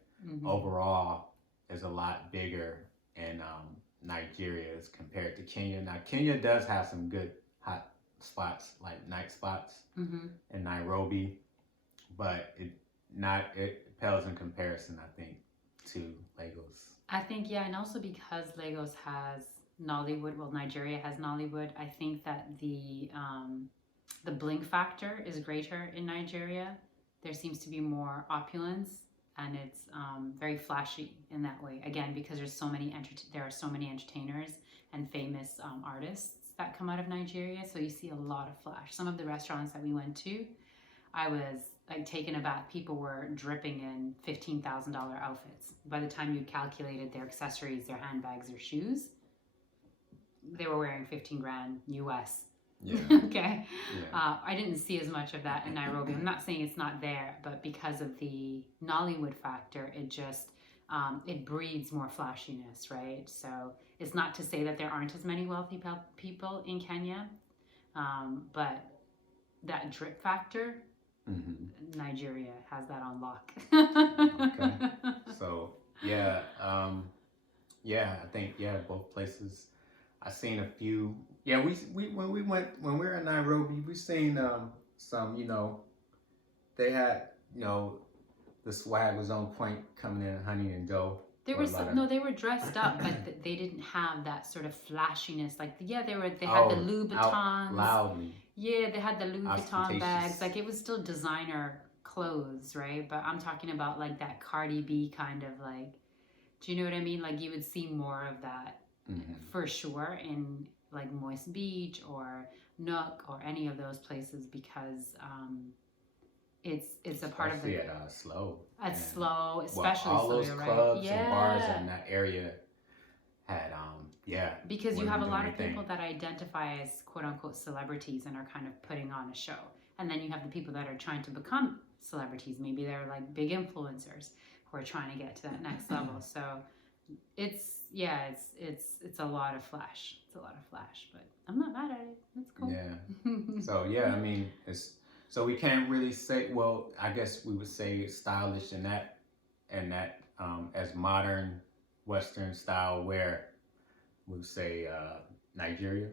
overall is a lot bigger in Nigeria as compared to Kenya. Now, Kenya does have some good hot spots, like night spots Mm-hmm. in Nairobi, but it pales in comparison, I think, to Lagos. I think, yeah, and also because Lagos has Nollywood, well, Nigeria has Nollywood, I think that the bling factor is greater in Nigeria. There seems to be more opulence, and it's very flashy in that way. Again, because there are so many entertainers and famous artists that come out of Nigeria, so you see a lot of flash. Some of the restaurants that we went to, I was like taken aback. People were dripping in $15,000 outfits. By the time you calculated their accessories, their handbags, their shoes, they were wearing 15 grand US. Yeah. Okay. Yeah. I didn't see as much of that in Nairobi. I'm not saying it's not there, but because of the Nollywood factor, it just it breeds more flashiness, right? So it's not to say that there aren't as many wealthy people in Kenya, but that drip factor, Mm-hmm. Nigeria has that on lock. Okay. So yeah, I think both places. I seen a few. Yeah, we when we were in Nairobi, we seen some. They had the swag was on point coming in, Honey and Joe. They were dressed up, but they didn't have that sort of flashiness. Like, yeah, they had the Louis Vuittons. Loudly. Yeah, they had the Louis Vuitton bags. Ostentatious. Like, it was still designer clothes, right? But I'm talking about like that Cardi B kind of like, do you know what I mean? Like, you would see more of that for sure in like Moist Beach or Nook or any of those places, because it's a part of the Slow. It's slow, especially all those slow, clubs right? and bars in that area had because you women have a doing lot their of thing. people that identify as quote unquote celebrities and are kind of putting on a show, and then you have the people that are trying to become celebrities. Maybe they're like big influencers who are trying to get to that next level. So it's a lot of flash. It's a lot of flash, but I'm not mad at it. It's cool. Yeah. So I mean, so we can't really say. Well, I guess we would say stylish in that as modern Western style, where we would say Nigeria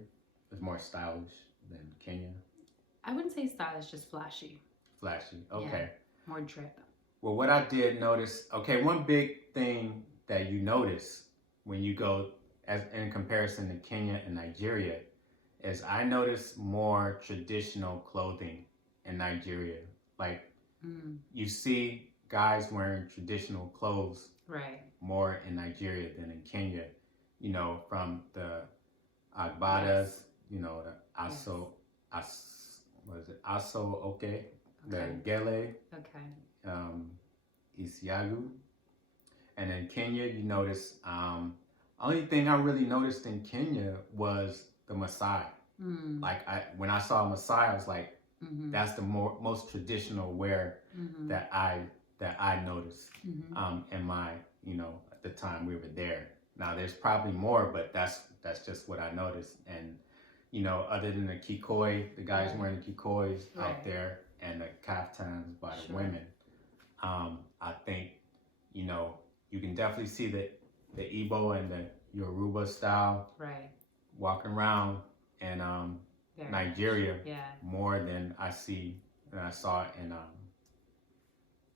is more stylish than Kenya. I wouldn't say stylish, just flashy. Flashy. Okay. Yeah, more drip. Well, what I did notice. Okay, one big thing that you notice when you go as in comparison to Kenya and Nigeria is I notice more traditional clothing in Nigeria. Like you see guys wearing traditional clothes right more in Nigeria than in Kenya. From the agbadas, the aso okay, the gele, isiagu. And in Kenya, you notice, only thing I really noticed in Kenya was the Maasai. Like when I saw Maasai, I was like, that's the most traditional wear that I noticed in my, at the time we were there. Now there's probably more, but that's just what I noticed. And, other than the kikoi, the guys wearing the kikois out there and the kaftans by the women, I think, you can definitely see the Igbo and the Yoruba style walking around in Nigeria more than I saw in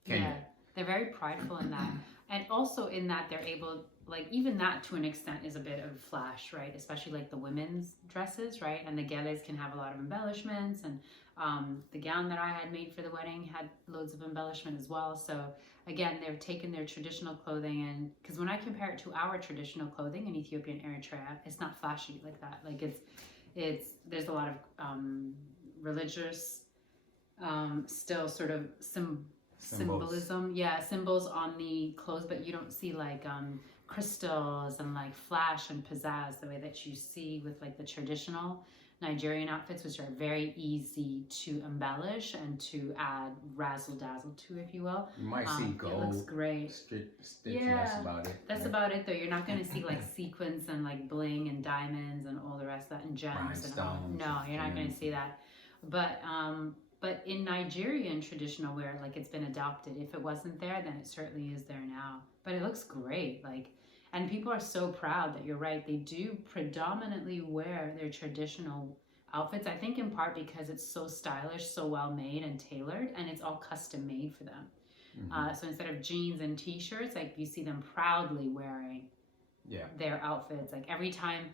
Kenya. Yeah, they're very prideful in that. And also in that they're able, like, even that to an extent is a bit of flash, right? Especially like the women's dresses, right? And the geles can have a lot of embellishments, and the gown that I had made for the wedding had loads of embellishment as well. So again, they're taking their traditional clothing, and because when I compare it to our traditional clothing in Ethiopia and Eritrea, it's not flashy like that. Like it's there's a lot of religious still sort of symbolism, symbols on the clothes, but you don't see like crystals and like flash and pizzazz the way that you see with like the traditional Nigerian outfits, which are very easy to embellish and to add razzle dazzle to, if you will. You might see gold. It looks great. That's about it. That's about it, though. You're not going to see like sequins and like bling and diamonds and all the rest of that, and gems and all. No, you're not going to see that. But in Nigerian traditional wear, like, it's been adopted. If it wasn't there, then it certainly is there now. But it looks great. Like, And people are so proud that you're right. They do predominantly wear their traditional outfits. I think in part because it's so stylish, so well made and tailored, and it's all custom made for them. So instead of jeans and t-shirts, like you see them proudly wearing their outfits. Like every time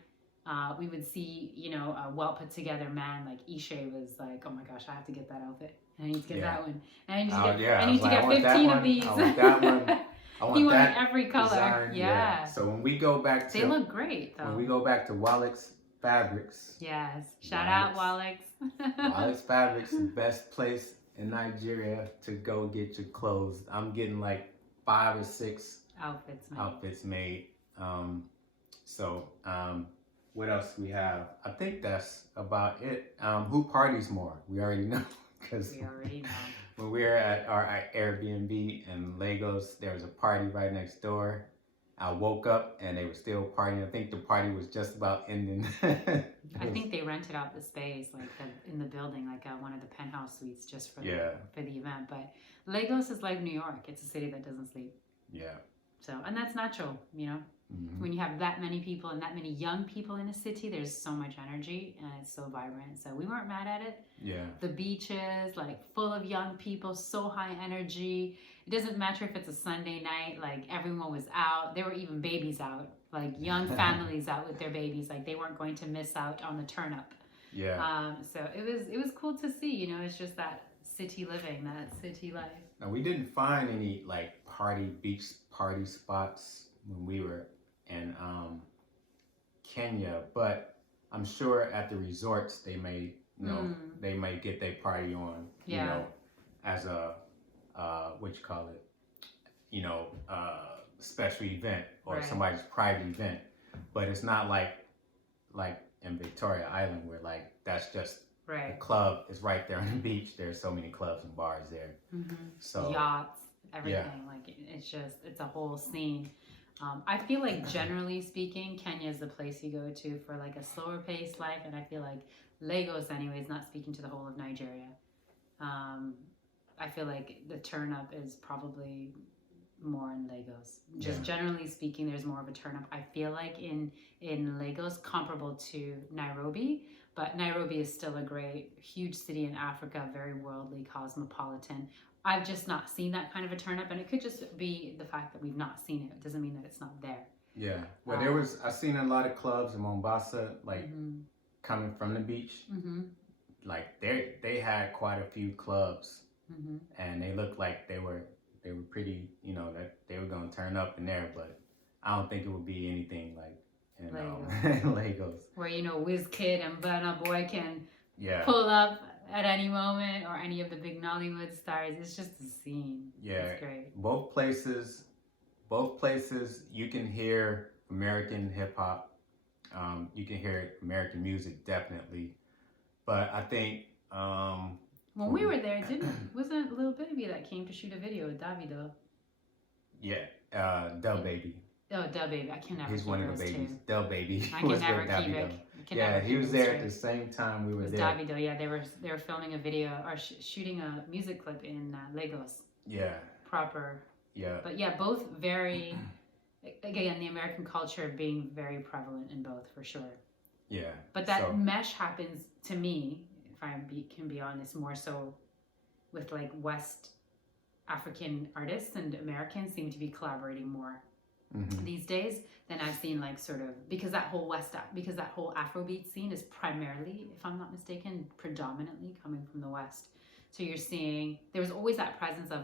we would see, you know, a well put together man like Ishé was like, oh my gosh, I have to get that outfit. I need to get that one. And I need to get 15 of these. I want that one. I want he that wanted every color. design. Yeah. So when we go back to, they look great though. When we go back to Wallach's Fabrics. Yes. Shout out Wallach's. Wallach's Fabrics, the best place in Nigeria to go get your clothes. I'm getting like 5 or 6 outfits made. What else we have? I think that's about it. Who parties more? We already know. We already know. When we were at our Airbnb in Lagos, there was a party right next door. I woke up and they were still partying. I think the party was just about ending. I think they rented out the space, like in the building, like one of the penthouse suites, just for the event. But Lagos is like New York; it's a city that doesn't sleep. Yeah. So, and that's natural, you know. When you have that many people and that many young people in a city, there's so much energy and it's so vibrant. So we weren't mad at it. Yeah. The beaches, like full of young people, so high energy. It doesn't matter if it's a Sunday night, like everyone was out. There were even babies out, like young families out with their babies. Like they weren't going to miss out on the turn up. Yeah. So it was cool to see, you know, it's just that city living, that city life. Now we didn't find any like beach party spots when we were in Kenya, but I'm sure at the resorts they may, you know, they may get their party on, you know, as a what you call it, you know, special event or somebody's private event. But it's not like in Victoria Island where like that's just the club is right there on the beach. There's so many clubs and bars there. So yachts, everything. Like it's a whole scene. I feel like generally speaking, Kenya is the place you go to for like a slower paced life, and I feel like Lagos, anyways, not speaking to the whole of Nigeria. I feel like the turn up is probably more in Lagos. Just generally speaking, there's more of a turn up. I feel like in Lagos, comparable to Nairobi, but Nairobi is still a great, huge city in Africa, very worldly, cosmopolitan. I've just not seen that kind of a turn up, and it could just be the fact that we've not seen it. It doesn't mean that it's not there. Yeah. Well, I've seen a lot of clubs in Mombasa, like coming from the beach. Like they had quite a few clubs, and they looked like they were pretty, you know, that they were gonna turn up in there. But I don't think it would be anything like in Lagos, where you know Wizkid and Burna Boy can pull up at any moment, or any of the big Nollywood stars. It's just a scene. Yeah, it's great. Both places, you can hear American hip hop. You can hear American music, definitely. But I think when we were there, wasn't Lil Baby that came to shoot a video with Davido? Yeah, Del Baby. Oh, Del Baby. I can never. He's one of the babies. Too. Del Baby. I can never keep it. He was there at the same time we were there. Davido, yeah, they were filming a video or shooting a music clip in Lagos. Yeah. Proper. Yeah. But yeah, both very, again, the American culture being very prevalent in both for sure. Yeah. But that mesh happens to me, if I can be honest, more so with like West African artists, and Americans seem to be collaborating more these days than I've seen, like sort of, because that whole Afrobeat scene is primarily, if I'm not mistaken, predominantly coming from the West. So you're seeing, there was always that presence of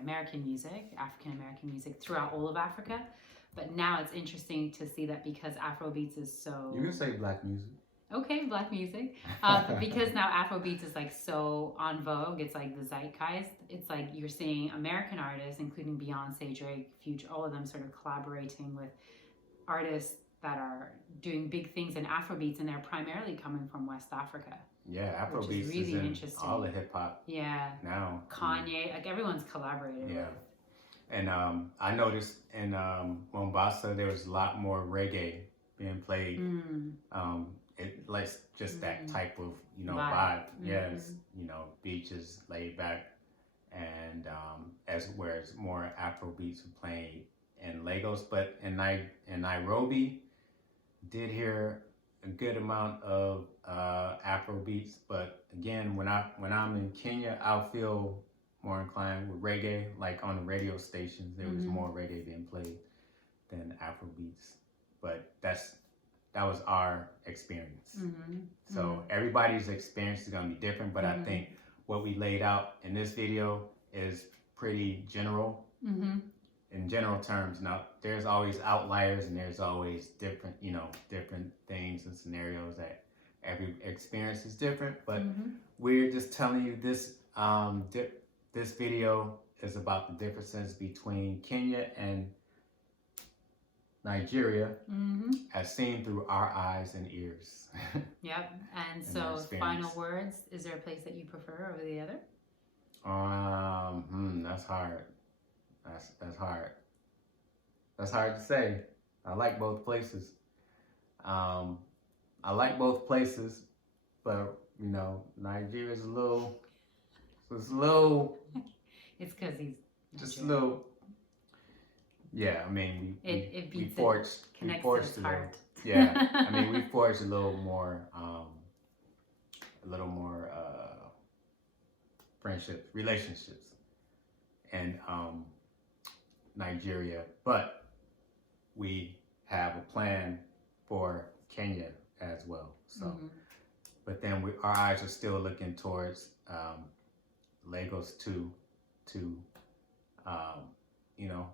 American music, African American music throughout all of Africa. But now it's interesting to see that because Afrobeats is so... You can say black music. Okay, black music. Because now Afrobeats is like so on vogue, it's like the zeitgeist. It's like you're seeing American artists, including Beyonce, Drake, Future, all of them sort of collaborating with artists that are doing big things in Afrobeats, and they're primarily coming from West Africa. Yeah, Afrobeats is really interesting. All the hip hop. Yeah. Now. Kanye, like everyone's collaborated. Yeah. And I noticed in Mombasa there was a lot more reggae being played. It likes just that type of, you know, vibe. Yes, you know, beaches, laid back, and as whereas more Afro beats were played in Lagos, but in Nairobi, did hear a good amount of Afro beats. But again, when I'm in Kenya, I'll feel more inclined with reggae. Like on the radio stations, there was more reggae being played than Afro beats. But that was our experience. So everybody's experience is gonna be different. But I think what we laid out in this video is pretty general. In general terms. Now, there's always outliers and there's always different, different things and scenarios that every experience is different. But we're just telling you this. This video is about the differences between Kenya and Nigeria, as seen through our eyes and ears. Yep. And so, final words. Is there a place that you prefer over the other? That's hard. That's hard. That's hard to say. I like both places. I like both places, but Nigeria's a little. It's a little. It's because he's just a little. Yeah, I mean, we forged his heart. Yeah, I mean, we forged a little more friendships, relationships, and Nigeria, but we have a plan for Kenya as well. So, but then our eyes are still looking towards Lagos to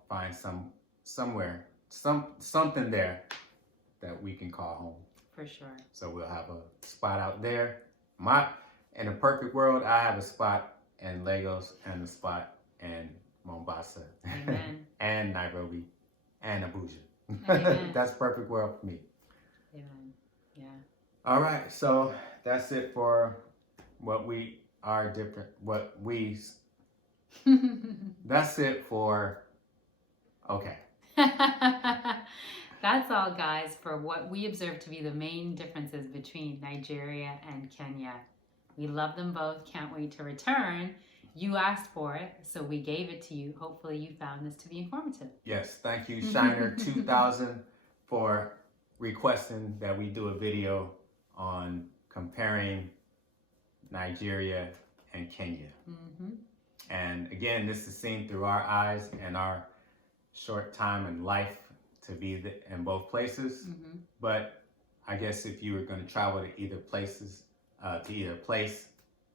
find something there that we can call home. For sure. So we'll have a spot out there. In a perfect world, I have a spot in Lagos and a spot in Mombasa. Amen. And Nairobi and Abuja. Amen. That's perfect world for me. Amen. Yeah. All right, so that's it for that's it for, okay. That's all, guys, for what we observe to be the main differences between Nigeria and Kenya. We love them both. Can't wait to return. You asked for it, so we gave it to you. Hopefully you found this to be informative. Yes, thank you, Shiner 2000, for requesting that we do a video on comparing Nigeria and Kenya. And again, this is seen through our eyes and our short time in life to be in both places. But I guess if you were going to travel to either place,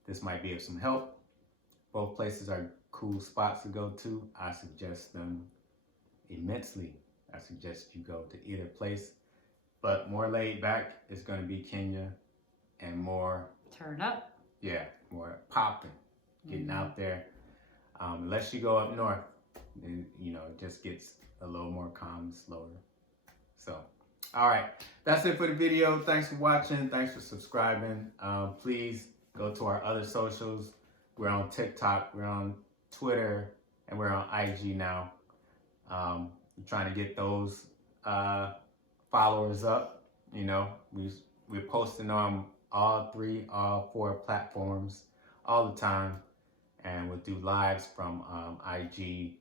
this might be of some help. Both places are cool spots to go to. I suggest them immensely. I suggest you go to either place. But more laid back is going to be Kenya, and more turn up. Yeah, more popping, getting out there. Unless you go up north, then it just gets a little more calm and slower. So, all right, that's it for the video. Thanks for watching. Thanks for subscribing. Please go to our other socials. We're on TikTok, we're on Twitter, and we're on IG now. We're trying to get those followers up. We're posting on all 4 platforms all the time, and we'll do lives from IG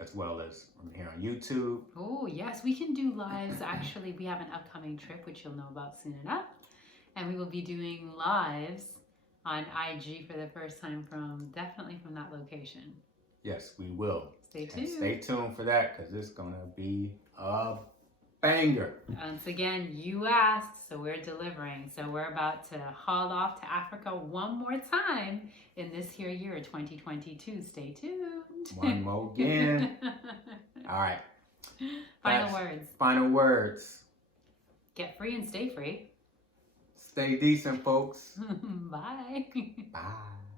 as well as from here on YouTube. Oh yes, we can do lives. Actually, we have an upcoming trip which you'll know about soon enough, and we will be doing lives on IG for the first time definitely from that location. Yes, we will. Stay tuned. And stay tuned for that, because it's gonna be a banger. Once again, you asked, so we're delivering. So we're about to haul off to Africa one more time in this here year, 2022. Stay tuned. One more again. All right. Final words. Get free and stay free. Stay decent, folks. Bye. Bye.